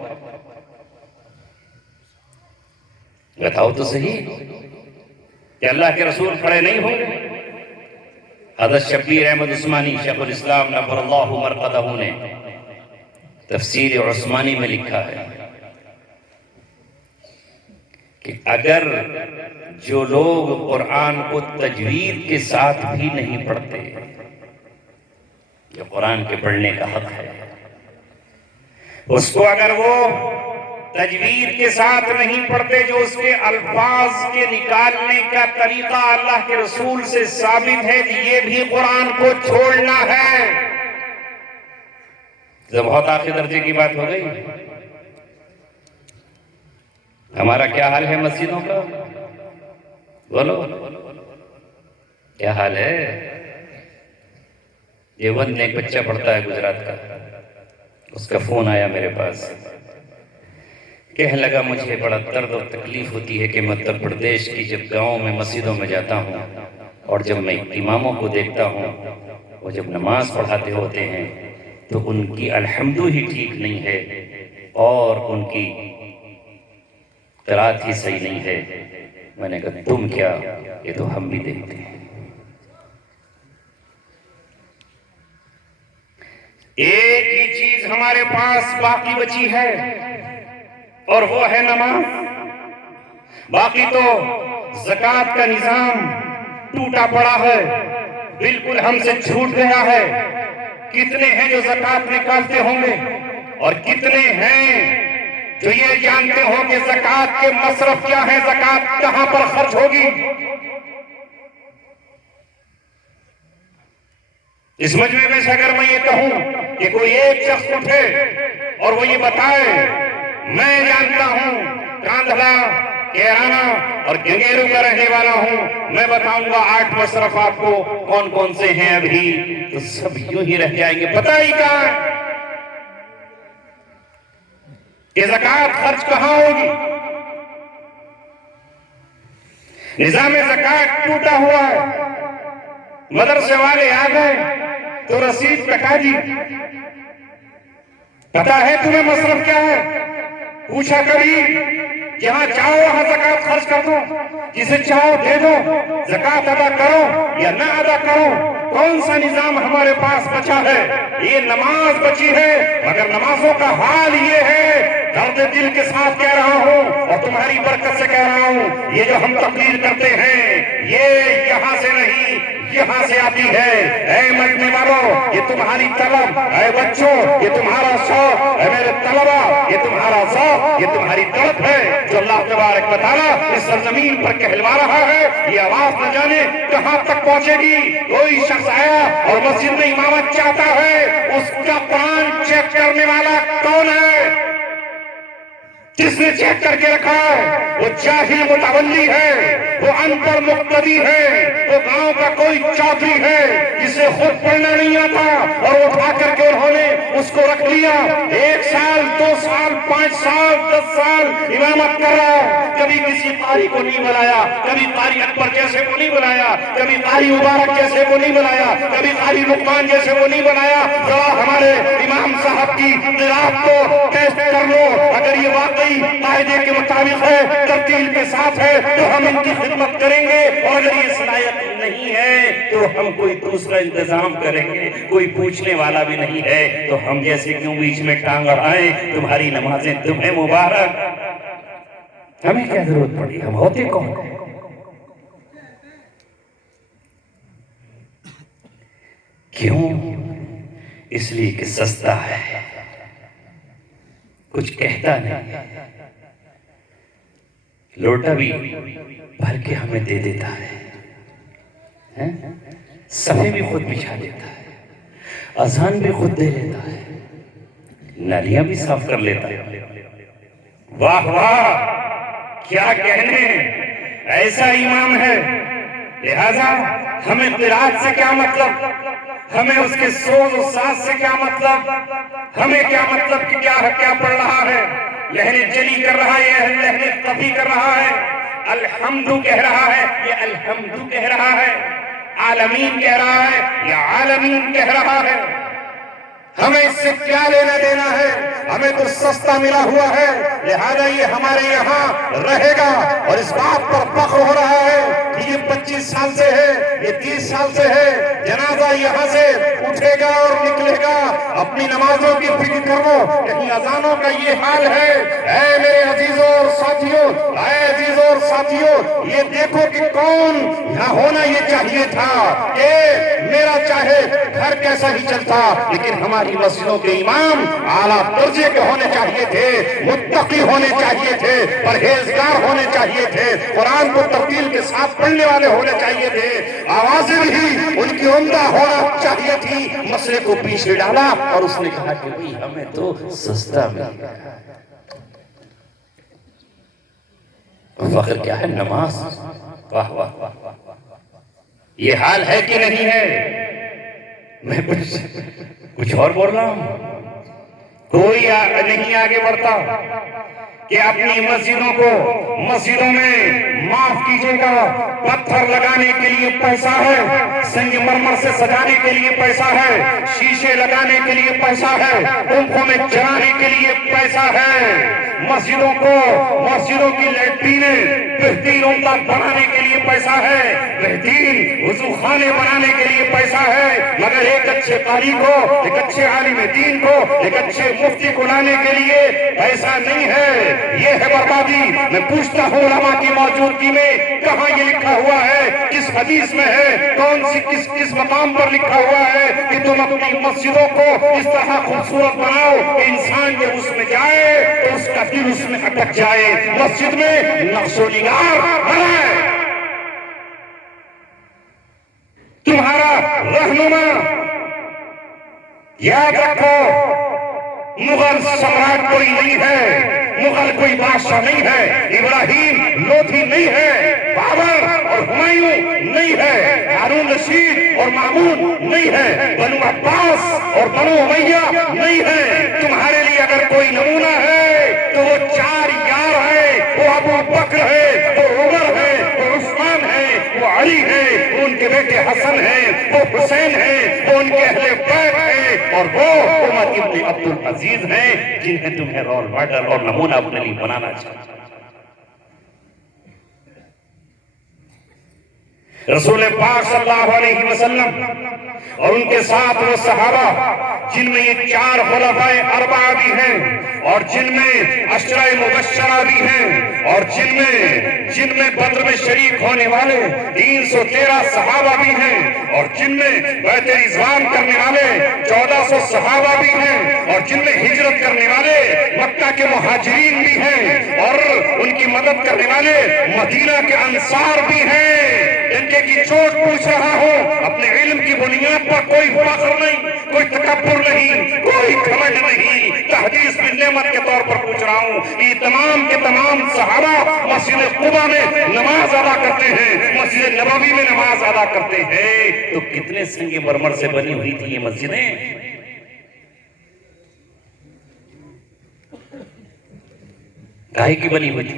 بتاؤ تو صحیح کہ اللہ کے رسول کھڑے نہیں ہوں گے؟ حضرت شبیر احمد عثمانی شیخ الاسلام نور اللہ مرقدہ نے تفسیر عثمانی میں لکھا ہے کہ اگر جو لوگ قرآن کو تجوید کے ساتھ بھی نہیں پڑھتے، جو قرآن کے پڑھنے کا حق ہے، اس کو اگر وہ تجوید کے ساتھ نہیں پڑھتے، جو اس کے الفاظ کے نکالنے کا طریقہ اللہ کے رسول سے ثابت ہے کہ یہ بھی قرآن کو چھوڑنا ہے، تو بہت آخری درجے کی بات ہو گئی۔ ہمارا کیا حال ہے مسجدوں کا؟ بولو کیا حال ہے؟ دیوبند میں ایک بچہ پڑھتا ہے گجرات کا، اس کا فون آیا میرے پاس، کہنے لگا مجھے بڑا درد اور تکلیف ہوتی ہے کہ میں اتر پردیش کی جب گاؤں میں مسجدوں میں جاتا ہوں اور جب میں اماموں کو دیکھتا ہوں، وہ جب نماز پڑھاتے ہوتے ہیں تو ان کی الحمدو ہی ٹھیک نہیں ہے اور ان کی قرات ہی صحیح نہیں ہے۔ میں نے کہا تم کیا، یہ تو ہم بھی دیکھتے ہیں۔ ایک ہی چیز ہمارے پاس باقی بچی ہے اور وہ ہے نماز، باقی تو زکوٰۃ کا نظام ٹوٹا پڑا ہے، بالکل ہم سے چھوٹ گیا ہے۔ کتنے ہیں جو زکوٰۃ نکالتے ہوں گے اور کتنے ہیں جو یہ جانتے ہو کہ زکوٰۃ کے مصرف کیا ہے، زکوٰۃ کہاں پر خرچ ہوگی؟ اس مجمع میں سے اگر میں یہ کہوں کہ کوئی ایک شخص اٹھے اور وہ یہ بتائے میں جانتا ہوں کاندھلا، کیرانہ اور گنگیرو کا رہنے والا ہوں، میں بتاؤں گا 8 مصرف آپ کو کون کون سے ہیں ابھی، تو سب یوں ہی رہ جائیں گے، پتہ ہی کہاں ہے کہ زکوٰۃ خرچ کہاں ہوگی۔ نظام زکوٰۃ ٹوٹا ہوا ہے، مدرسے والے آ گئے تو رسید کٹا دی. پتا ہے تمہیں مصرف کیا ہے؟ پوچھا کبھی؟ جہاں چاہو وہاں زکوٰۃ خرچ کر دو، جسے چاہو دے دو، زکوٰۃ ادا کرو یا نہ ادا کرو. کون سا نظام ہمارے پاس بچا ہے؟ یہ نماز بچی ہے، مگر نمازوں کا حال یہ ہے، درد دل کے ساتھ کہہ رہا ہوں اور تمہاری برکت سے کہہ رہا ہوں، یہ جو ہم تقریر کرتے ہیں یہ یہاں سے نہیں، یہاں سے آتی ہے. اے مجمع والوں، یہ تمہاری طلب، اے بچوں یہ تمہارا شوق، اے میرے طلبہ یہ تمہارا ذوق، یہ تمہاری طلب ہے جو اللہ تبارک و تعالیٰ اس سرزمین پر کہلوا رہا ہے. یہ آواز نہ جانے کہاں تک پہنچے گی. کوئی شخص آیا اور مسجد میں امامت چاہتا ہے، اس کا قرآن چیک کرنے والا کون ہے؟ جس نے چیک کر کے رکھا ہے وہ جاہل متولی ہے، وہ ان پڑھ مقتدی ہے، وہ گاؤں کا کوئی چودھری ہے جسے خود پڑھنا نہیں آتا، اور اٹھا کر کے انہوں نے اس کو رکھ لیا. 1 سال 2 سال 5 سال 10 سال امامت کر رہا ہے. کبھی کسی قاری کو نہیں بلایا، کبھی قاری اکبر جیسے کو نہیں بلایا، کبھی قاری مبارک جیسے کو نہیں بلایا، کبھی قاری لقمان جیسے کو نہیں بلایا. ذرا ہمارے امام صاحب کی قرات کو ٹیسٹ کر لو، اگر یہ واقعی قاعدے کے مطابق ہے، ترتیل کے ساتھ ہے، تو ہم ان کی خدمت کریں گے، اور اگر یہ صلاحیت نہیں ہے تو ہم کوئی دوسرا انتظام کریں گے. کوئی پوچھنے والا بھی نہیں ہے تو ہم جیسے کیوں بیچ میں ٹانگ اڑائیں؟ تمہاری نمازیں تمہیں مبارک. ہمیں کیا ضرورت پڑی؟ ہم ہوتے کون ہیں؟ کیوں؟ اس لیے کہ سستا ہے، کچھ کہتا نہیں، لوٹا بھی بھر کے ہمیں دے دیتا ہے، صفے بھی خود بچھا دیتا ہے، اذان بھی خود دے لیتا ہے، نالیاں بھی صاف کر لیتا ہے. واہ واہ کیا کہنے، ایسا امام ہے. لہذا ہمیں قرات سے کیا مطلب، ہمیں اس کے سوز و ساز سے کیا مطلب، ہمیں کیا مطلب کہ کیا پڑھ رہا ہے. لہن جلی کر رہا ہے یا لہن خفی کر رہا ہے، الحمد کہہ رہا ہے یا الحمد کہہ رہا ہے، عالمین کہہ رہا ہے یا عالمین کہہ رہا ہے. ہمیں اس سے کیا لینا دینا ہے؟ ہمیں تو سستا ملا ہوا ہے، لہذا یہ ہمارے یہاں رہے گا. اور اس بات پر فخر ہو رہا ہے کہ یہ 25 سال سے ہے، یہ 30 سال سے ہے. جنازہ یہاں سے اٹھے گا اور نکلے گا. اپنی نمازوں کی فکر کرو، کہیں اذانوں کا یہ حال ہے. اے میرے عزیزوں اور ساتھیوں، اے عزیزوں اور ساتھیوں، یہ دیکھو کہ کون یہاں ہونا یہ چاہیے تھا کہ میرا چاہے گھر کیسا ہی چلتا، لیکن ہماری مسجدوں کے امام اعلیٰ درجے کے ہونے چاہیے تھے، متقی ہونے چاہیے تھے، پرہیزگار ہونے چاہیے تھے، قرآن کو ترتیل کے ساتھ پڑھنے والے ہونے چاہیے تھے، آوازیں بھی ان کی عمدہ ہونا چاہیے تھی. مسئلے کو پیچھے ڈالا اور اس نے کہا کہ بھئی ہمیں تو سستا ملا. فخر کیا ہے؟ نماز. واہ واہ واہ، یہ حال ہے کہ نہیں ہے؟ میں کچھ اور بول رہا ہوں. کوئی نہیں آگے بڑھتا کہ اپنی مسجدوں میں معاف کیجیے گا، پتھر لگانے کے لیے پیسہ ہے، سنگ مرمر سے سجانے کے لیے پیسہ ہے، شیشے لگانے کے لیے پیسہ ہے، پنکھوں میں چلانے کے لیے پیسہ ہے. مسجدوں کی لیٹرینیں بہترین عمدہ بنانے کے لیے پیسہ ہے، بہترین وضو خانے بنانے کے لیے پیسہ ہے، مگر ایک اچھے قاری کو، ایک اچھے عالم دین کو، ایک اچھے مفتی کو لانے کے لیے پیسہ نہیں ہے. یہ ہے بربادی. میں پوچھتا ہوں علماء کی موجودگی میں کہاں یہ لکھا ہوا ہے؟ کس حدیث میں ہے؟ کون سی کس مقام پر لکھا ہوا ہے کہ تم اپنی مسجدوں کو اس طرح خوبصورت بناؤ کہ انسان جب اس میں جائے تو اس کا دل اس میں اٹک جائے، مسجد میں نقش و نگار بنائے. تمہارا رہنما یاد رکھو، مغل سمراٹ کوئی نہیں ہے، مغل کوئی بادشاہ نہیں ہے، ابراہیم لودھی نہیں ہے، بابر اور ہمایوں نہیں ہے، ہارون رشید اور مامون نہیں ہے، بنو عباس اور بنو امیہ نہیں ہے. تمہارے لیے اگر کوئی نمونہ ہے تو وہ 4 یار ہے، وہ ابو بکر ہے، وہ عمر ہے، وہ عثمان ہے، وہ علی ہے، وہ ان کے بیٹے حسن ہیں، وہ حسین ہیں، وہ ان کے اہل بیت ہیں، اور وہ عمر ابن عبدالعزیز ہیں جنہیں تمہیں رول ماڈل اور نمونہ اپنے لیے بنانا چاہیے۔ رسول پاک صلی اللہ علیہ وسلم اور ان کے ساتھ وہ صحابہ جن میں یہ 4 خلفائے اربعہ بھی ہیں، اور جن میں عشرہ مبشرہ بھی ہیں، اور جن میں بدر میں شریک ہونے والے 313 صحابہ بھی ہیں، اور جن میں بیعت رضوان کرنے والے 1400 صحابہ بھی ہیں، اور جن میں ہجرت کرنے والے مکہ کے مہاجرین بھی ہیں، اور ان کی مدد کرنے والے مدینہ کے انصار بھی ہیں۔ ڈنکے کی چوٹ پوچھ رہا ہوں، اپنے علم کی بنیاد پر کوئی فخر نہیں، کوئی تکبر نہیں، کوئی گھمنڈ نہیں، تحدیث بھی نعمت کے طور پر پوچھ رہا ہوں۔ یہ تمام کے تمام صحابہ مسجد قباء میں نماز ادا کرتے ہیں، مسجد نبوی میں نماز ادا کرتے ہیں، تو کتنے سنگ مرمر سے بنی ہوئی تھی یہ مسجدیں؟ کاہے کی بنی ہوئی تھی؟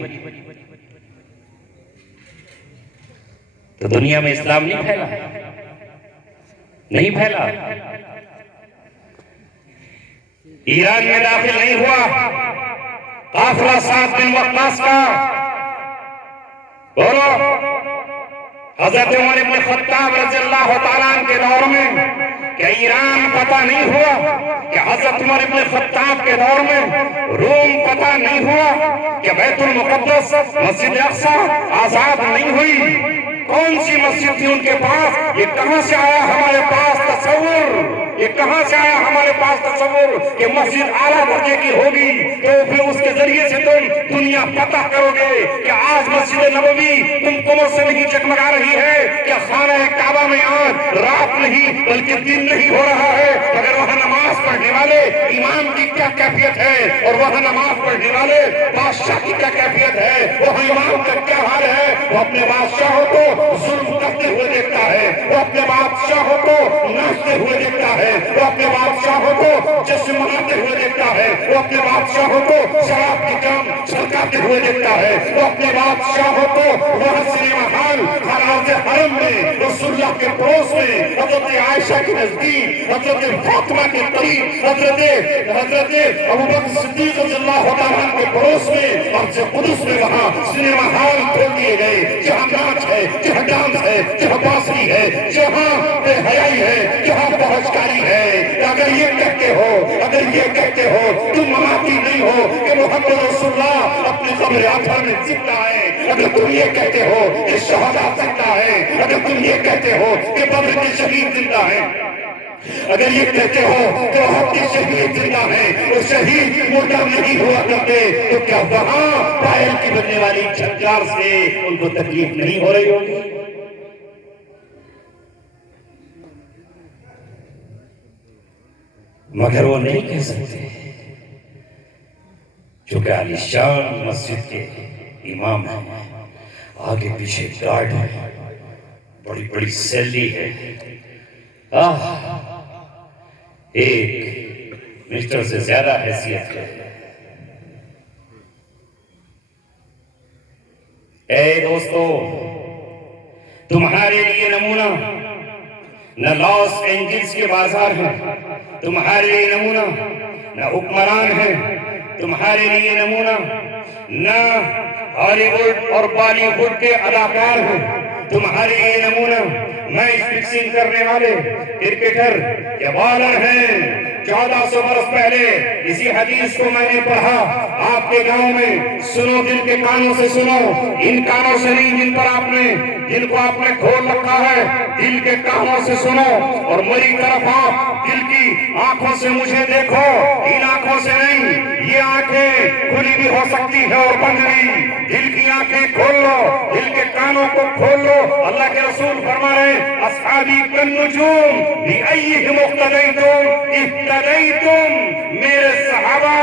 تو دنیا میں اسلام نہیں پھیلا، نہیں پھیلا، ایران میں داخل نہیں ہوا قافلہ سعد بن وقاص کا۔ بولو، حضرت عمر بن خطاب رضی اللہ تعالیٰ عنہ کے دور میں کیا ایران پتہ نہیں ہوا؟ کہ حضرت عمر بن خطاب کے دور میں روم پتہ نہیں ہوا؟ کہ بیت المقدس مسجد اقصی آزاد نہیں ہوئی؟ کون سی مسجد تھی ان کے پاس؟ یہ کہاں سے آیا ہمارے پاس تصور؟ یہ کہاں سے آیا ہمارے پاس تصور کہ مسجد اعلیٰ درجے کی ہوگی تو پھر اس کے ذریعے سے تم دنیا فتح کرو گے؟ کہ آج مسجد نبوی تم کمر سے نہیں جگمگا رہی ہے؟ کہ خانہ کعبہ میں آج رات نہیں بلکہ دن نہیں ہو رہا ہے؟ اگر وہاں نماز پڑھنے والے امام کی کیا کیفیت ہے، اور وہاں نماز پڑھنے والے بادشاہ کی کیا کیفیت ہے، وہاں امام کا کیا حال ہے؟ وہ اپنے بادشاہوں کو ظلم کرتے ہوئے دیکھتا ہے، وہ اپنے بادشاہوں کو ناچتے ہوئے دیکھتا ہے، وہ اپنے بادشاہوں کو جشن مناتے ہوئے دیکھتا ہے، وہ اپنے بادشاہوں کو شراب کی جام چھلکاتے ہوئے دیکھتا ہے، وہ اپنے بادشاہوں کو وہاں سنیما ہال حراز حرم میں رسول اللہ کے پڑوس میں حضرت عائشہ کے نزدیک، حضرت فاطمہ کے قریب، حضرت ابوبکر صدیق رضی اللہ تعالیٰ کے پڑوس میں اور قدس میں وہاں سنیما ہال کھول دیے گئے، جہاں ناچ ہے، جہاں ڈانس ہے، جہاں بانسری ہے، جہاں بے حیائی ہے، جہاں بہشکاری ہے۔ اگر یہ کہتے ہو تم مماتی نہیں ہو کہ محمد رسول اللہ اپنے قبر اطہر میں زندہ ہے، اگر تم یہ کہتے ہو کہ شہداء زندہ ہے، اگر تم یہ کہتے ہو کہ بدر کے شہید زندہ ہیں، اگر یہ کہتے ہو کہ وہاں کے شہید زندہ ہیں، وہ شہید مردہ نہیں ہوا کرتے، تو کیا وہاں پائل کی بننے والی جھنجار سے ان کو تکلیف نہیں ہو رہی ہوگی؟ مگر وہ نہیں کہہ سکتے، چونکہ علی شان مسجد کے امام ہیں، آگے پیچھے گارڈ ہے، بڑی بڑی سیلی ہے، ایک منسٹر سے زیادہ حیثیت ہے۔ اے دوستو، تمہارے لیے نمونہ نہ لاس اینجلس کے بازار ہیں، تمہارے لیے نمونہ نہ حکمران ہیں، تمہارے لیے نمونہ نہ ہالی ووڈ اور بالی ووڈ کے اداکار ہیں، تمہارے لیے نمونہ میچ فکسنگ کرنے والے کرکٹر یا بالر ہیں۔ 1400 برس پہلے اسی حدیث کو میں نے پڑھا، آپ کے گاؤں میں سنو، دل کے کانوں سے سنو، ان کانوں سے نہیں جن کو آپ نے کھول رکھا ہے، دل کے کانوں سے سنو، اور میری طرف آپ دل کی آنکھوں سے مجھے دیکھو، ان آنکھوں سے نہیں، یہ آنکھیں کھلی بھی ہو سکتی ہے اور بند بھی، دل کی آنکھیں کھول لو، دل کے کانوں کو کھول لو۔ اللہ کے رسول فرما رہے ہیں، اصحابی کالنجوم بِأَيِّهِمْ اقتدیتم اهتدیتم، میرے صحابہ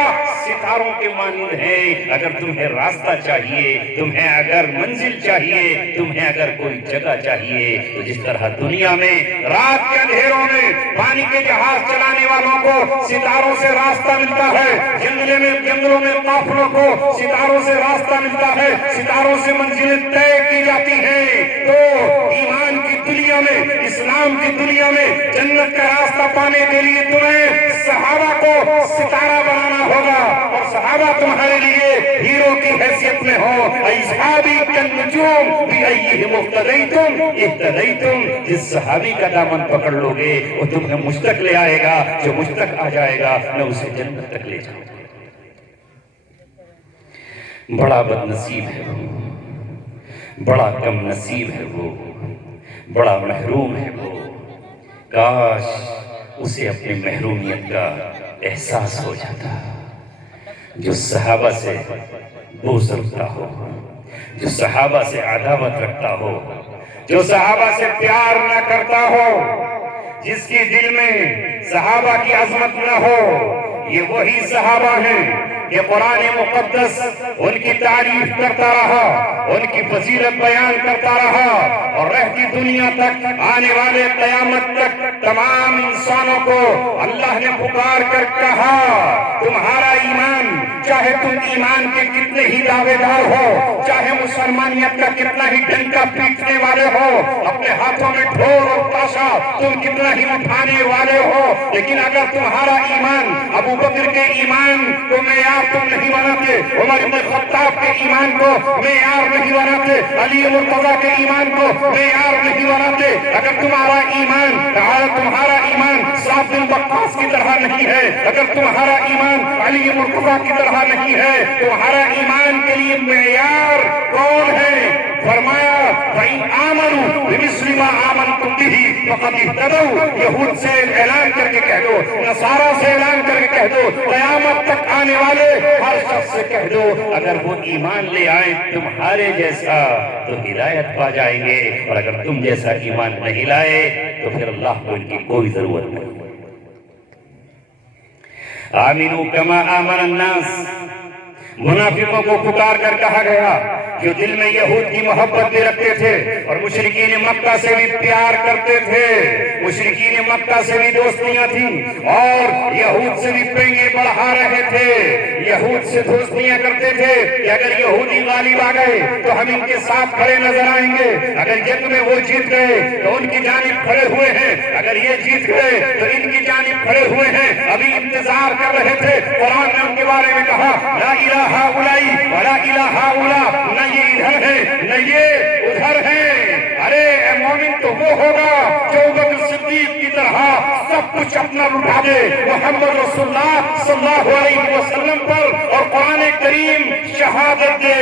ستاروں کے مانند ہیں. اگر تمہیں راستہ چاہیے, تمہیں اگر منزل چاہیے, تمہیں اگر کوئی جگہ چاہیے, تو جس طرح دنیا میں رات کے اندھیروں میں پانی کے جہاز چلانے والوں کو ستاروں سے راستہ ملتا ہے, جنگلوں میں قافلوں کو ستاروں سے راستہ ملتا ہے, ستاروں سے منزلیں طے کی جاتی ہیں, تو ایمان کی دنیا میں, اسلام کی دنیا میں جنت کا راستہ پانے کے لیے تمہیں صحابہ کو ستارہ بنانا ہوگا, اور صحابہ تمہارے لیے ہیرو کی حیثیت میں ہو. اصحابی کالنجوم بأیہم اقتدیتم اہتدیتم. جس صحابی کا دامن پکڑ لو گے وہ تمہیں مجھ تک لے آئے گا, جو مجھ تک آ جائے گا میں اسے جنت تک لے جاؤں گا. بڑا بد نصیب ہے وہ, بڑا کم نصیب ہے وہ, بڑا محروم ہے وہ. کاش اسے اپنی محرومیت کا احساس ہو جاتا, جو صحابہ سے بغض رکھتا ہو, جو صحابہ سے عداوت رکھتا ہو, جو صحابہ سے پیار نہ کرتا ہو, جس کی دل میں صحابہ کی عظمت نہ ہو. یہ وہی صحابہ ہیں کہ قرآن مقدس ان کی تعریف کرتا رہا, ان کی فضیلت بیان کرتا رہا, اور رہتی دنیا تک, آنے والے قیامت تک تمام انسانوں کو اللہ نے پکار کر کہا تمہارا ایمان, چاہے تم ایمان کے کتنے ہی دعوے دار ہو, چاہے مسلمانیت کا کتنا ہی ڈنکا پیٹنے والے ہو, اپنے ہاتھوں میں ڈھول اور تاشا تم کتنا ہی اٹھانے والے ہو, لیکن اگر تمہارا ایمان ابو بکر کے ایمان کو معیار تم نہیں بناتے, عمر بن خطاب کے ایمان کو معیار نہیں بناتے, علی مرتضیٰ کے ایمان کو معیار نہیں بناتے, اگر تمہارا ایمان صاحب بن وقاص کی طرح نہیں ہے, اگر تمہارا ایمان علی مرتضیٰ کی طرح نہیں ہے, تمہارا ایمان کے لیے معیار کون ہے؟ فرمایا فَإِنْ آمَنُوا بِمِثْلِ مَا آمَنْتُمْ بِهِ فَقَدِ اهْتَدَوْا. یہود سے اعلان کر کے کہہ دو, نصارہ سے اعلان کر کے کہہ دو, قیامت تک آنے والے ہر شخص سے کہہ دو, اگر وہ ایمان لے آئیں تمہارے جیسا تو ہدایت پا جائیں گے, اور اگر تم جیسا ایمان نہیں لائے تو پھر اللہ کو ان کی کوئی ضرورت نہیں. آمنوا کما آمن الناس. منافقوں کو پکار کر کہا گیا جو دل میں یہود کی محبت بھی رکھتے تھے اور مشرکین مکہ سے بھی پیار کرتے تھے, مشرکین مکہ سے بھی دوستیاں تھیں اور یہود سے بھی پینگے بڑھا رہے تھے, یہود سے دوستیاں کرتے تھے کہ اگر یہودی غالب آ گئے تو ہم ان کے ساتھ کھڑے نظر آئیں گے, اگر جنگ میں وہ جیت گئے تو ان کی جانب کھڑے ہوئے ہیں, اگر یہ جیت گئے تو ان کی جانب کھڑے ہوئے ہیں. ابھی انتظار کر رہے تھے, قرآن نے ان کے بارے میں کہا لا الہ ہؤلاء ولا الہ ہؤلاء, نہ یہ ادھر ہے نہ یہ ادھر ہے. ارے اے مومن تو وہ ہوگا جو ابوبکر صدیق کی طرح سب کچھ اپنا لٹا دے محمد رسول اللہ صلی اللہ علیہ وسلم پر, اور قرآن کریم شہادت دے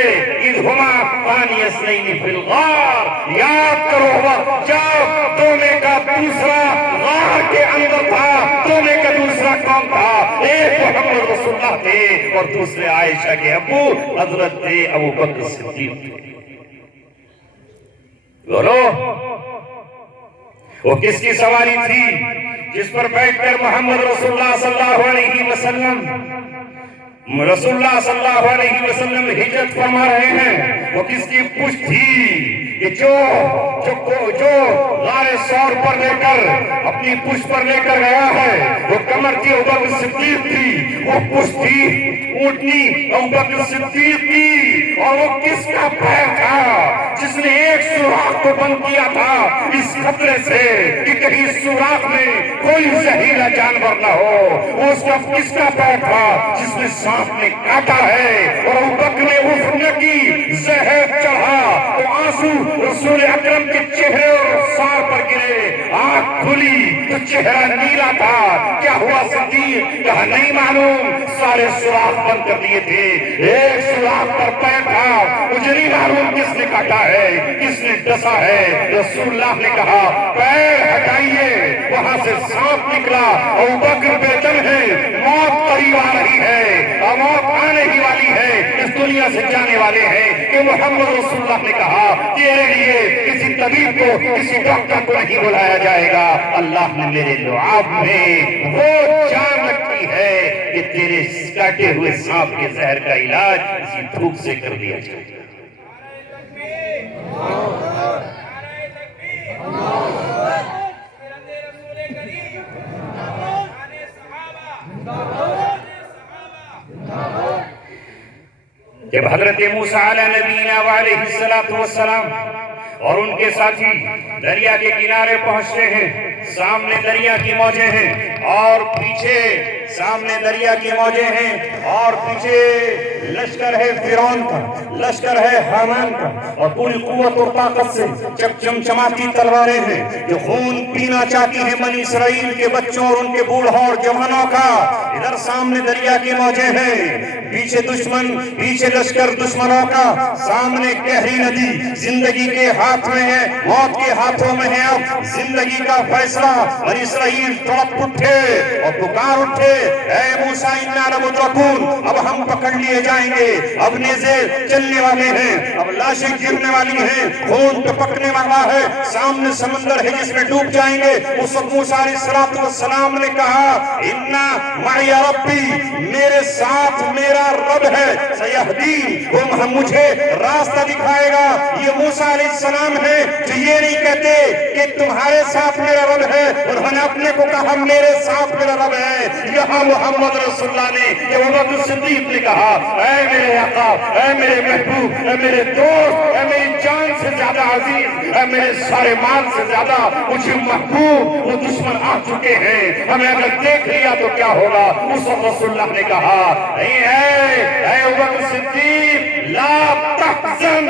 اذ ہما ثانی اثنین فی الغار. یاد کرو وقت جب دونوں کا دوسرا غار کے اندر تھا, دونوں کا دوسرا کون تھا؟ ایک محمد رسول اللہ تھے اور دوسرے عائشہ کے ابو حضرت ابوبکر صدیق تھے. بولو وہ کس کی سواری تھی جس پر بیٹھ کر محمد رسول اللہ صلی اللہ علیہ وسلم رسول اللہ صلی اللہ علیہ وسلم ہجرت فرما رہے ہیں؟ وہ کس کی پشت تھی کہ جو غار ثور پر لے کر اپنی پشت پر لے کر گیا ہے؟ وہ کمر تھی ابوبکر صدیق کی, وہ پشت تھی اونٹنی ابوبکر صدیق کی, اور وہ کس کا پیر تھا جس نے ایک سوراخ کو بند کیا تھا اس خطرے سے کہ کہیں سوراخ میں کوئی زہریلا جانور نہ ہو؟ وہ اس کا کس کا پیر تھا جس نے سانپ نے کاٹا ہے اور ابوبکر نے اف نہ کی, زہر چڑھا تو آنسو رسول اکرم کے چہرے اور رخسار پر گرے, آنکھ کھلی تو چہرہ نیلا تھا. کیا ہوا صدیق؟ کہا نہیں معلوم, سارے سوراخ بند کر دیے تھے, ایک سوراخ پر پیر تھا, مجھے نہیں معلوم کس نے کاٹا ہے, کس نے ڈسا ہے. رسول اللہ نے کہا پیر ہٹائیے, وہاں وہاں سے سانپ نکلا، ابو بکر بے دم ہے، موت قریب آ رہی ہے اور موت آنے ہی والی ہے، اس دنیا سے جانے والے ہیں کہ محمد رسول اللہ نے کہا تیرے لیے کسی طبیب کو، کسی ڈاکٹر کو نہیں بلایا جائے گا، اللہ نے میرے لعاب میں وہ جان رکھی ہے کہ تیرے کاٹے ہوئے سانپ کے زہر کا علاج اسی دھوپ سے کر دیا جائے گا۔ جب حضرت موسیٰ علیہ نبینا وعلیہ السلام اور ان کے ساتھی دریا کے کنارے پہنچتے ہیں، سامنے دریا کی موجیں ہیں اور پیچھے سامنے دریا کی موجیں ہیں اور پیچھے لشکر ہے فرعون کا، لشکر ہے حامان کا، اور پوری قوت اور طاقت سے چمچماتی تلواریں ہیں جو خون پینا چاہتی ہیں بنی اسرائیل کے بچوں اور ان کے بوڑھوں اور جوانوں کا۔ ادھر سامنے دریا کی موجیں ہیں، پیچھے دشمن، پیچھے لشکر دشمنوں کا، سامنے گہری ندی زندگی کے ہاتھ میں ہے، موت کے ہاتھوں میں ہے۔ اب زندگی کا فیصلہ، بنی اسرائیل تڑپ اٹھے اور پکار اٹھے، اے موسیٰ انا لمدرکون، اب ہم پکڑ لیے جائیں گے، اب نیزے چلنے والے ہیں، اب لاشیں گرنے والی ہیں، خون ٹپکنے والا ہے، سامنے سمندر ہے جس میں ڈوب جائیں گے۔ اس وقت موسیٰ علیہ السلام نے کہا انا معی ربی، میرے ساتھ میرا رب ہے، سیہدین، وہ مجھے راستہ دکھائے گا۔ یہ موسیٰ علیہ السلام ہے جو یہ نہیں کہتے کہ تمہارے ساتھ میرا رب ہے، انہوں نے اپنے کو کہا میرے ساتھ میرا رب ہے۔ یہاں محمد رسول اللہ نے، یہ ابوبکر صدیق نے کہا اے میرے آقا، اے میرے محبوب، اے میرے دوست، اے میری جان سے زیادہ عزیز، اے میرے سارے مال سے زیادہ مجھے محبوب، وہ دشمن آ چکے ہیں، ہمیں اگر دیکھ لیا تو کیا ہوگا؟ اس وقت رسول اللہ نے کہا اے ابوبکر صدیق لا تحزن،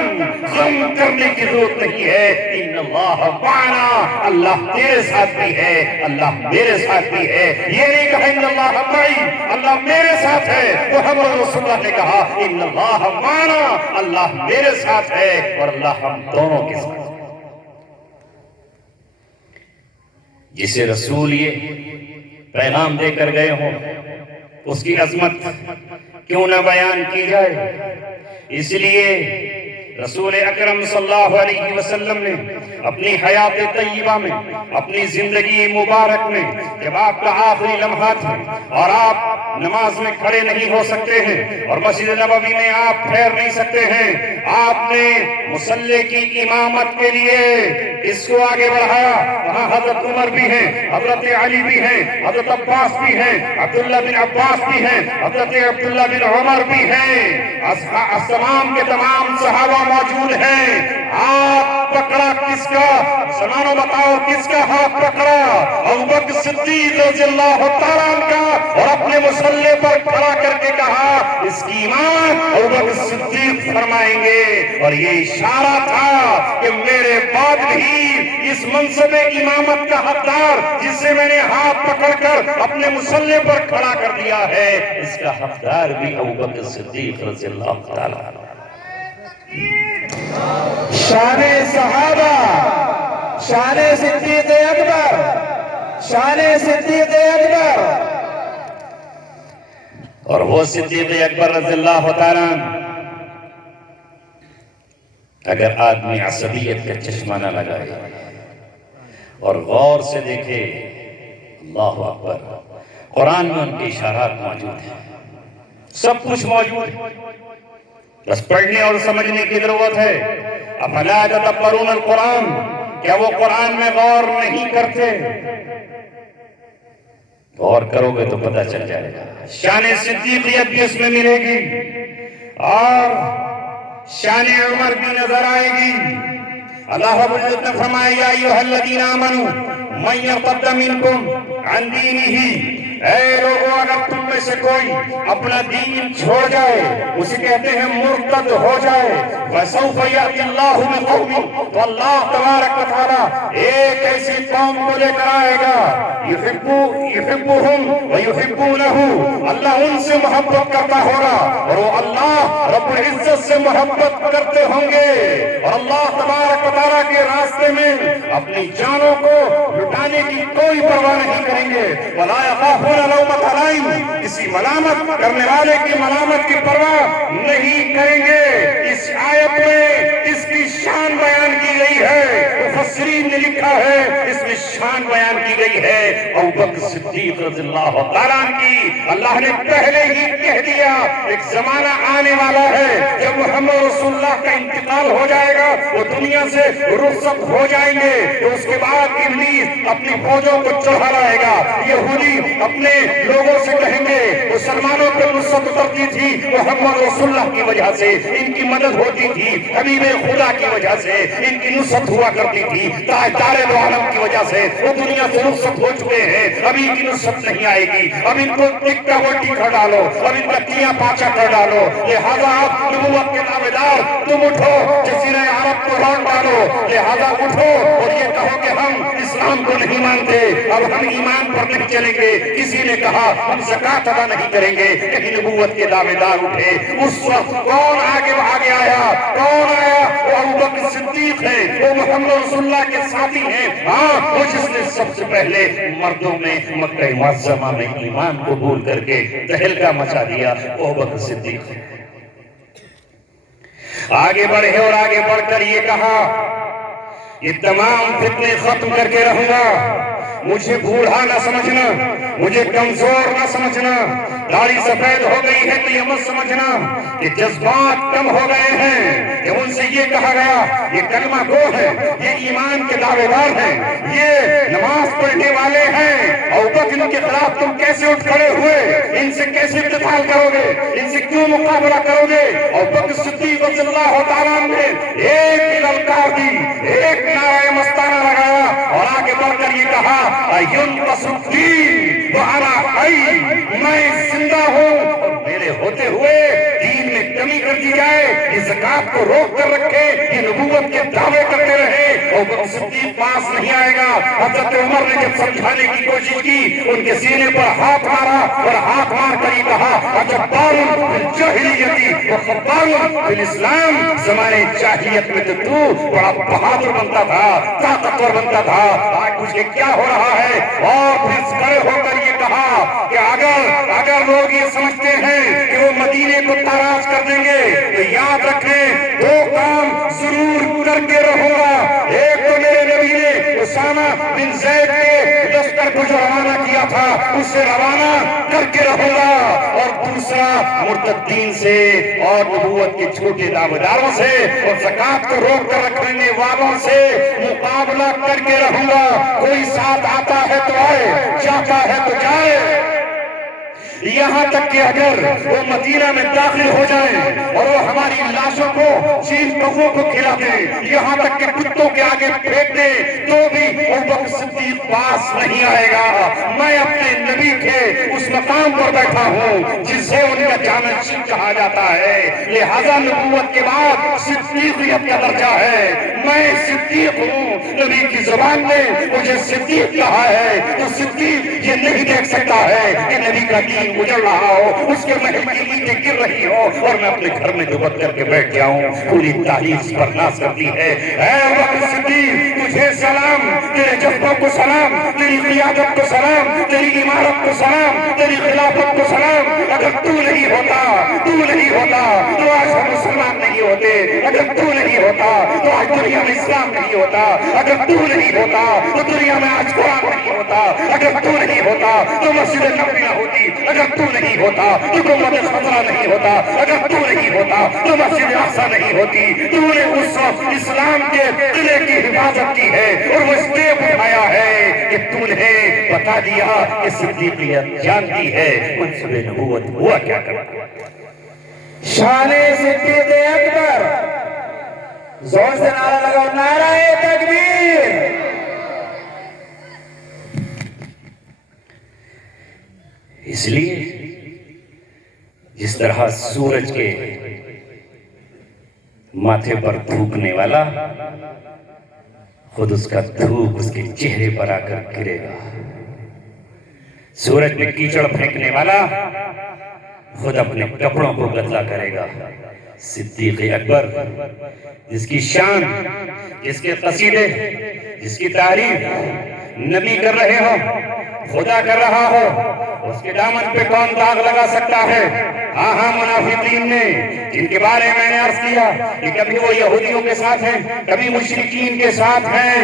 غم کرنے کی ضرورت نہیں ہے، ان اللہ معنا، اللہ تیرے ساتھ بھی ہے، اللہ میرے ساتھ بھی ہے۔ یہ نہیں کہا ان اللہ معی، اللہ میرے ساتھ ہے، محمد رسول اللہ نے کہا ان اللہ معنا، اللہ میرے ساتھ ہے اور اللہ ہم دونوں کے ساتھ ہے۔ جسے رسول یہ پیغام دے کر گئے ہوں، اس کی عظمت کیوں نہ بیان کی جائے؟ اس لیے رسول اکرم صلی اللہ علیہ وسلم نے اپنی حیات طیبہ میں، اپنی زندگی مبارک میں، جب آپ کا آخری لمحہ تھا اور آپ نماز میں کھڑے نہیں ہو سکتے ہیں اور مسجد نبوی میں آپ ٹھہر نہیں سکتے ہیں، آپ نے مصلی کی امامت کے لیے اس کو آگے بڑھایا۔ وہاں حضرت عمر بھی ہیں، حضرت علی بھی ہیں، حضرت عباس بھی ہیں، عبداللہ بن عباس بھی ہیں، حضرت عبداللہ بن عمر بھی ہیں، تمام کے تمام صحابہ موجود ہیں۔ ہاتھ پکڑا کس کا؟ مسلمانوں بتاؤ کس کا ہاتھ پکڑا؟ ابوبکر صدیق رضی اللہ تعالیٰ عنہ کا، اور اپنے مصلی پر کھڑا کر کے کہا اس کی امامت ابوبکر صدیق فرمائیں گے۔ اور یہ اشارہ تھا کہ میرے بعد بھی اس منصب امامت کا حقدار جسے میں نے ہاتھ پکڑ کر اپنے مصلی پر کھڑا کر دیا ہے، اس کا حقدار بھی ابوبکر صدیق رضی اللہ تعالیٰ عنہ۔ شان صحابہ، شان صدیق اکبر، شان صدیق اکبر۔ اور وہ صدیق اکبر رضی اللہ تعالیٰ عنہ، اگر آدمی عصبیت کا چشمہ نہ لگائے اور غور سے دیکھے، اللہ اکبر، قرآن میں ان کے اشارات موجود ہیں، سب کچھ موجود ہے، بس پڑھنے اور سمجھنے کی ضرورت ہے۔ افلا تدبرون القرآن، کیا وہ قرآن میں غور نہیں کرتے؟ غور کرو گے تو پتہ چل جائے گا۔ شان صدیقیت بھی اس میں ملے گی اور شان عمر بھی نظر آئے گی۔ اللہ رب العزت نے فرمایا یا ایھا الذین آمنوا من یرتد منکم عن دینہ، اے لوگوں اگر تم میں سے کوئی اپنا دین چھوڑ جائے، اسے کہتے ہیں مرتد ہو جائے، فَسَوْفَ يَأْتِي اللَّهُ بِقَوْمٍ، تو اللہ تبارک و تعالیٰ ایک ایسی قوم کو لے کر آئے گا یحبہم ویحبونہ، اللہ ان سے محبت کرتا ہوگا اور وہ اللہ رب العزت سے محبت کرتے ہوں گے، اور اللہ تبارک و تعالیٰ کے راستے میں اپنی جانوں کو لٹانے کی کوئی پرواہ نہیں کریں گے۔ وَلَا يَخَافُونَ لَوْمَةَ لَائِمٍ، کسی ملامت کرنے والے کی ملامت کی پرواہ نہیں کریں گے۔ اس آیت میں اس کی شان بیان کی گئی ہے، مفسرین نے لکھا ہے اس میں شان بیان کی گئی ہے ابوبکر صدیق رضی اللہ تعالیٰ عنہ کی۔ اللہ نے پہلے ہی کہہ دیا ایک زمانہ آنے والا ہے جب محمد رسول اللہ کا انتقال ہو جائے گا، وہ دنیا سے رخصت ہو جائیں گے، تو اس کے بعد ابلیس اپنی فوجوں کو چڑھا لائے گا، یہودی اپنے لوگوں سے کہیں گے مسلمانوں پر نصرت اترتی تھی محمد رسول اللہ کی وجہ سے، ان کی مدد ہوتی تھی حبیب خدا کی وجہ سے، ان کی نصرت ہوا کرتی تھی تاجدار دو عالم کی وجہ سے، وہ دنیا سے رخصت ہو چکے ہیں، اب ان کی نصرت نہیں آئے گی، اب ان کو ٹکا وٹی کر ڈالو، اب ان کا کیا پاچا کر ڈالو، لہذا آپ نبوت کے دعوے دار تم اٹھو، جزیرہ عرب کو لوٹ ڈالو، لہذا اٹھو اور یہ کہو کہ ہم اسلام کو نہیں مانتے، اب ہم ایمان پر نہیں چلیں گے۔ کسی نے کہا ہم زکوٰۃ ادا نہیں کریں گے، کہیں نبوت کے دعوے دار اٹھے، اس وقت کون آگے آیا؟ کون آیا؟ وہ ابوبکر صدیق ہے، وہ محمد رسول اللہ کے ساتھی ہیں، ہاں وہ جس نے سب سے پہلے مردوں میں مکہ معظمہ میں ایمان قبول کر کے تہلکہ مچا دیا، وہ ابوبکر صدیق ہے۔ آگے بڑھے اور آگے بڑھ کر یہ کہا یہ تمام فتنے ختم کر کے رہوں گا، مجھے بوڑھا نہ سمجھنا، مجھے کمزور نہ سمجھنا، داڑھی سفید ہو گئی ہے تو یہ مت سمجھنا کہ جذبات کم ہو گئے ہیں۔ جب ان سے یہ کہا گیا یہ کلمہ گو ہے، یہ ایمان کے دعوے دار ہیں، یہ نماز پڑھنے والے ہیں، ابوبکر ان کے خلاف تم کیسے اٹھ کھڑے ہوئے؟ ان سے کیسے قتال کرو گے؟ ان سے کیوں مقابلہ کرو گے؟ ابوبکر صدیق رضی اللہ تعالیٰ عنہ نے ایک للکار دی، ایک نعرہ مستانہ لگایا اور آگے بڑھ کر یہ کہا اَيُنْقَصُ الدِّينُ وَأَنَا حَيٌّ، میں زندہ ہوں اور میرے ہوتے ہوئے دین میں کمی کر دی جائے، یہ زکوٰۃ کو روک کر رکھے، یہ نبوت کے دعوے کرتے رہے، ابوبکر صدیق پاس نہیں آئے گا۔ حضرت عمر نے جب سمجھانے کی کوشش کی ان کے سینے پر ہاتھ مارا اور ہاتھ مار کر یہ کہا اجبار فی الجاہلیت وخبار فی الاسلام، زمانے جاہلیت میں تو بڑا بہادر بنتا تھا، طاقتور بنتا تھا، آج تجھے کیا ہو رہا ہے؟ اور پھر کھڑے ہو کر یہ کہا کہ اگر لوگ یہ سمجھتے ہیں کہ وہ مدینے کو تاراج کر دیں گے تو یاد رکھیں دو کام ضرور کر کے رہوں گا، ایک تو میرے نبی نے اسامہ بن زید کے لشکر کو جو روانہ کیا تھا اسے روانہ کر کے رہوں گا، اور دوسرا مرتدین سے اور نبوت کے چھوٹے دعویداروں سے اور زکوٰۃ کو روک کر رکھنے والوں سے مقابلہ کر کے رہوں گا۔ کوئی ساتھ آتا ہے تو آئے، جاتا ہے تو جائے، یہاں تک کہ اگر وہ مدینہ میں داخل ہو جائیں اور وہ ہماری لاشوں کو چیل کبوں کو کھلا دیں، یہاں تک کہ کتوں کے آگے پھینک دیں، تو بھی ابوبکر صدیق پاس نہیں آئے گا۔ میں اپنے نبی کے اس مقام پر بیٹھا ہوں جسے ان کا جانشین کہا جاتا ہے، لہذا نبوت کے بعد صدیقیت کا درجہ ہے، میں صدیق ہوں، نبی کی زبان نے مجھے صدیق کہا ہے، تو صدیق یہ نہیں دیکھ سکتا ہے کہ نبی کا دین اجڑ رہا ہو، اس کے محل کی اینٹیں گر رہی ہو اور میں اپنے گھر میں دبت کر کے بیٹھ جاؤں۔ پوری تاریخ پر ناز کرتی ہے اے ابوبکر صدیق تجھے سلام، تیرے جذبوں کو سلام، تیری قیادت کو سلام، تیری عمارت کو سلام، تیری خلافت کو سلام۔ اگر تو نہیں ہوتا تو آج ہم مسلمان نہیں ہوتے، اگر تو نہیں ہوتا تو آج دنیا میں اسلام نہیں ہوتا، اگر تو نہیں ہوتا تو دنیا میں آج قرآن نہیں ہوتا، اگر تو نہیں ہوتا تو مسجد نبوی نہ ہوتی، اگر تو نہیں ہوتا تو گنبد خضرا نہیں ہوتا، اگر تو نہیں ہوتا تو مسجد اقصی نہیں ہوتی۔ تو نے اس وقت اسلام کے قلعے کی حفاظت کی ہے اور وہ اسٹیپ اٹھایا ہے کہ تو نے بتا دیا کہ صدیقیت جانتی ہے منصب نبوت ہوا کیا کرتا۔ شان صدیق اکبر، زور سے نعرہ لگاؤ، نعرہ تکبیر۔ اس لیے جس طرح سورج کے ماتھے پر تھوکنے والا خود اس کا دھوپ اس کے چہرے پر آ کر گرے گا. سورج میں کیچڑ پھینکنے والا خود اپنے کپڑوں کو گدلا کرے گا. صدیق اکبر جس کی شان، جس کے قصیدے، جس کی تعریف نبی کر رہے ہو، خدا کر رہا ہو، اس کے دامن پہ کون داغ لگا سکتا ہے؟ ہاں منافقین نے، جن کے بارے میں نے عرض کیا کہ کبھی وہ یہودیوں کے ساتھ ہیں، کبھی مشرکین کے ساتھ ہیں.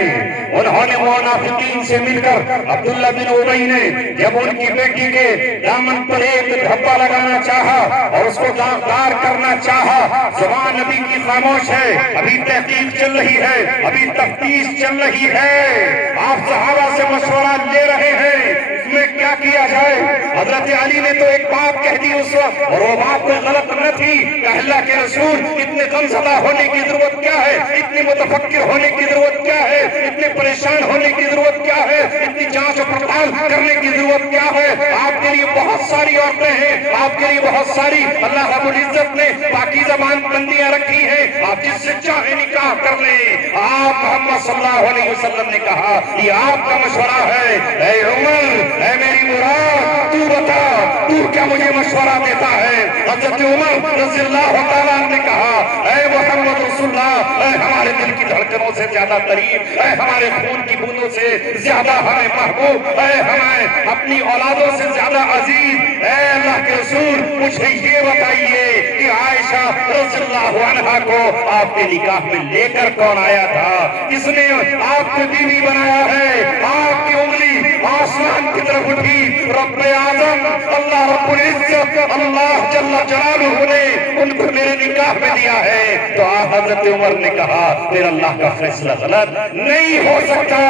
انہوں نے منافقین سے مل کر عبداللہ بن ابی نے جب ان کی بیٹی کے دامن پر ایک دھبا لگانا چاہا اور اس کو داغدار کرنا چاہا، زبان نبی کی خاموش ہے، ابھی تحقیق چل رہی ہے، ابھی تفتیش چل رہی ہے. آپ صحابہ سے مشورہ لے رہے ہیں اس میں کیا کیا جائے. حضرت علی نے تو ایک بات کہہ دی اس وقت، اور وہ بات کوئی غلط نہ تھی کہ اللہ کے رسول اتنے غمزدہ ہونے کی ضرورت کیا ہے، اتنی متفکر ہونے کی ضرورت کیا ہے، اتنے پریشان ہونے کی ضرورت کیا ہے، اتنی جانچ و پڑتال کرنے کی ضرورت کیا ہے. آپ کے لیے بہت ساری عورتیں ہیں، آپ کے لیے بہت ساری اللہ رب العزت نے پاکیزہ بندیاں رکھی ہیں، آپ جس سے چاہے نکاح کر لیں. آپ محمد صلی اللہ علیہ وسلم نے کہا یہ آپ کا مشورہ ہے. اے عمر، اے میری مراد، تو بتا تو کیا مجھے مشورہ دیتا ہے؟ حضرت عمر رضی اللہ تعالیٰ نے کہا اے محمد رسول اللہ، اے ہمارے دل کی دھڑکنوں سے زیادہ قریب، اے ہمارے خون کی بوندوں سے زیادہ ہمیں محبوب، اے ہمیں اپنی اولادوں سے زیادہ عزیز، اے اللہ کے رسول مجھے یہ بتائیے کہ عائشہ رضی اللہ عنہا کو آپ کے نکاح میں لے کر کون آیا تھا؟ کس نے آپ کو بیوی بنایا ہے؟ آپ کی انگلی آسمان کی طرف اٹھی، رب اعظم اللہ رب العزت اللہ جل جلالہ نے ان کو میرے نکاح میں دیا ہے. تو حضرت عمر نے کہا پھر اللہ کا فیصلہ غلط نہیں ہو سکتا.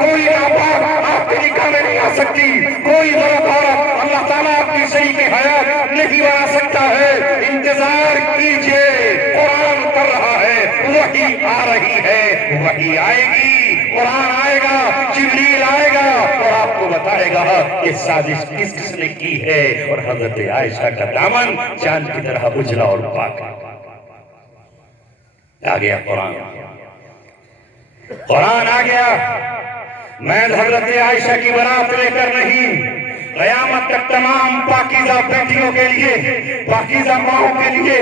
کوئی ناپاک آپ کے نکاح میں نہیں آ سکتی، کوئی غلط عورت اللہ تعالیٰ آپ کی شریک حیات نہیں بنا سکتا ہے. انتظار کیجئے، قرآن کر رہا ہے، وحی آ رہی ہے، وحی آئے گی، قرآن آئے گا، جبریل آئے گا اور آپ کو بتائے گا کہ سازش کس کس نے کی ہے. اور حضرت عائشہ کا دامن چاند کی طرح اجلا اور پاک آ گیا. قرآن آ گیا. میں حضرت عائشہ کی برات لے کر نہیں، قیامت تک تمام پاکیزہ بیٹیوں کے لیے، پاکیزہ ماؤں کے لیے،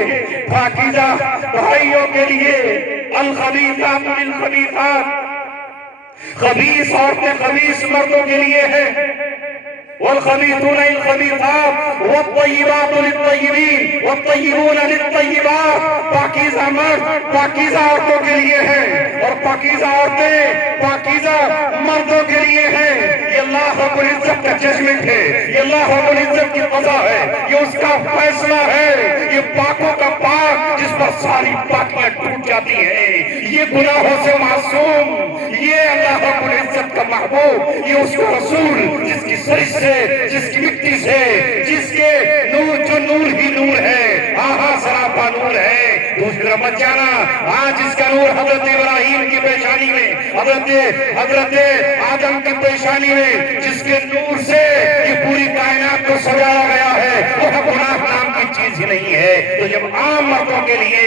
پاکیزہ بھائیوں کے لیے، الخبیثات للخبیثات، خبیث عورتیں خبیث مردوں کے لیے ہیں، والخبیثون للخبیثات والطیبات للطیبین والطیبون للطیبات. پاکیزہ مرد پاکیزہ عورتوں کے لیے ہیں اور پاکیزہ عورتیں پاکیزہ مردوں کے لیے ہیں. یہ اللہ رب العزت کا ججمنٹ ہے، یہ اللہ رب العزت کی قضا ہے، یہ اس کا فیصلہ ہے. یہ پاکوں کا پاک جس پر ساری پاکیاں ٹوٹ جاتی ہیں، یہ گناہوں سے معصوم، یہ اللہ رب العزت کا محبوب، یہ اس کا رسول جس کی سرش سے، جس کی مٹی سے، جس کے نور جو نور ہی نور ہے، آہا سراپا نور ہے. دوسرا مت جانا، آج اس کا نور حضرت ابراہیم کی پیشانی میں، حضرت آدم کی پیشانی میں، جس کے نور سے یہ پوری کائنات کو سجایا گیا ہے، وہ گناہ نام کی چیز ہی نہیں ہے. تو جب عام مردوں کے لیے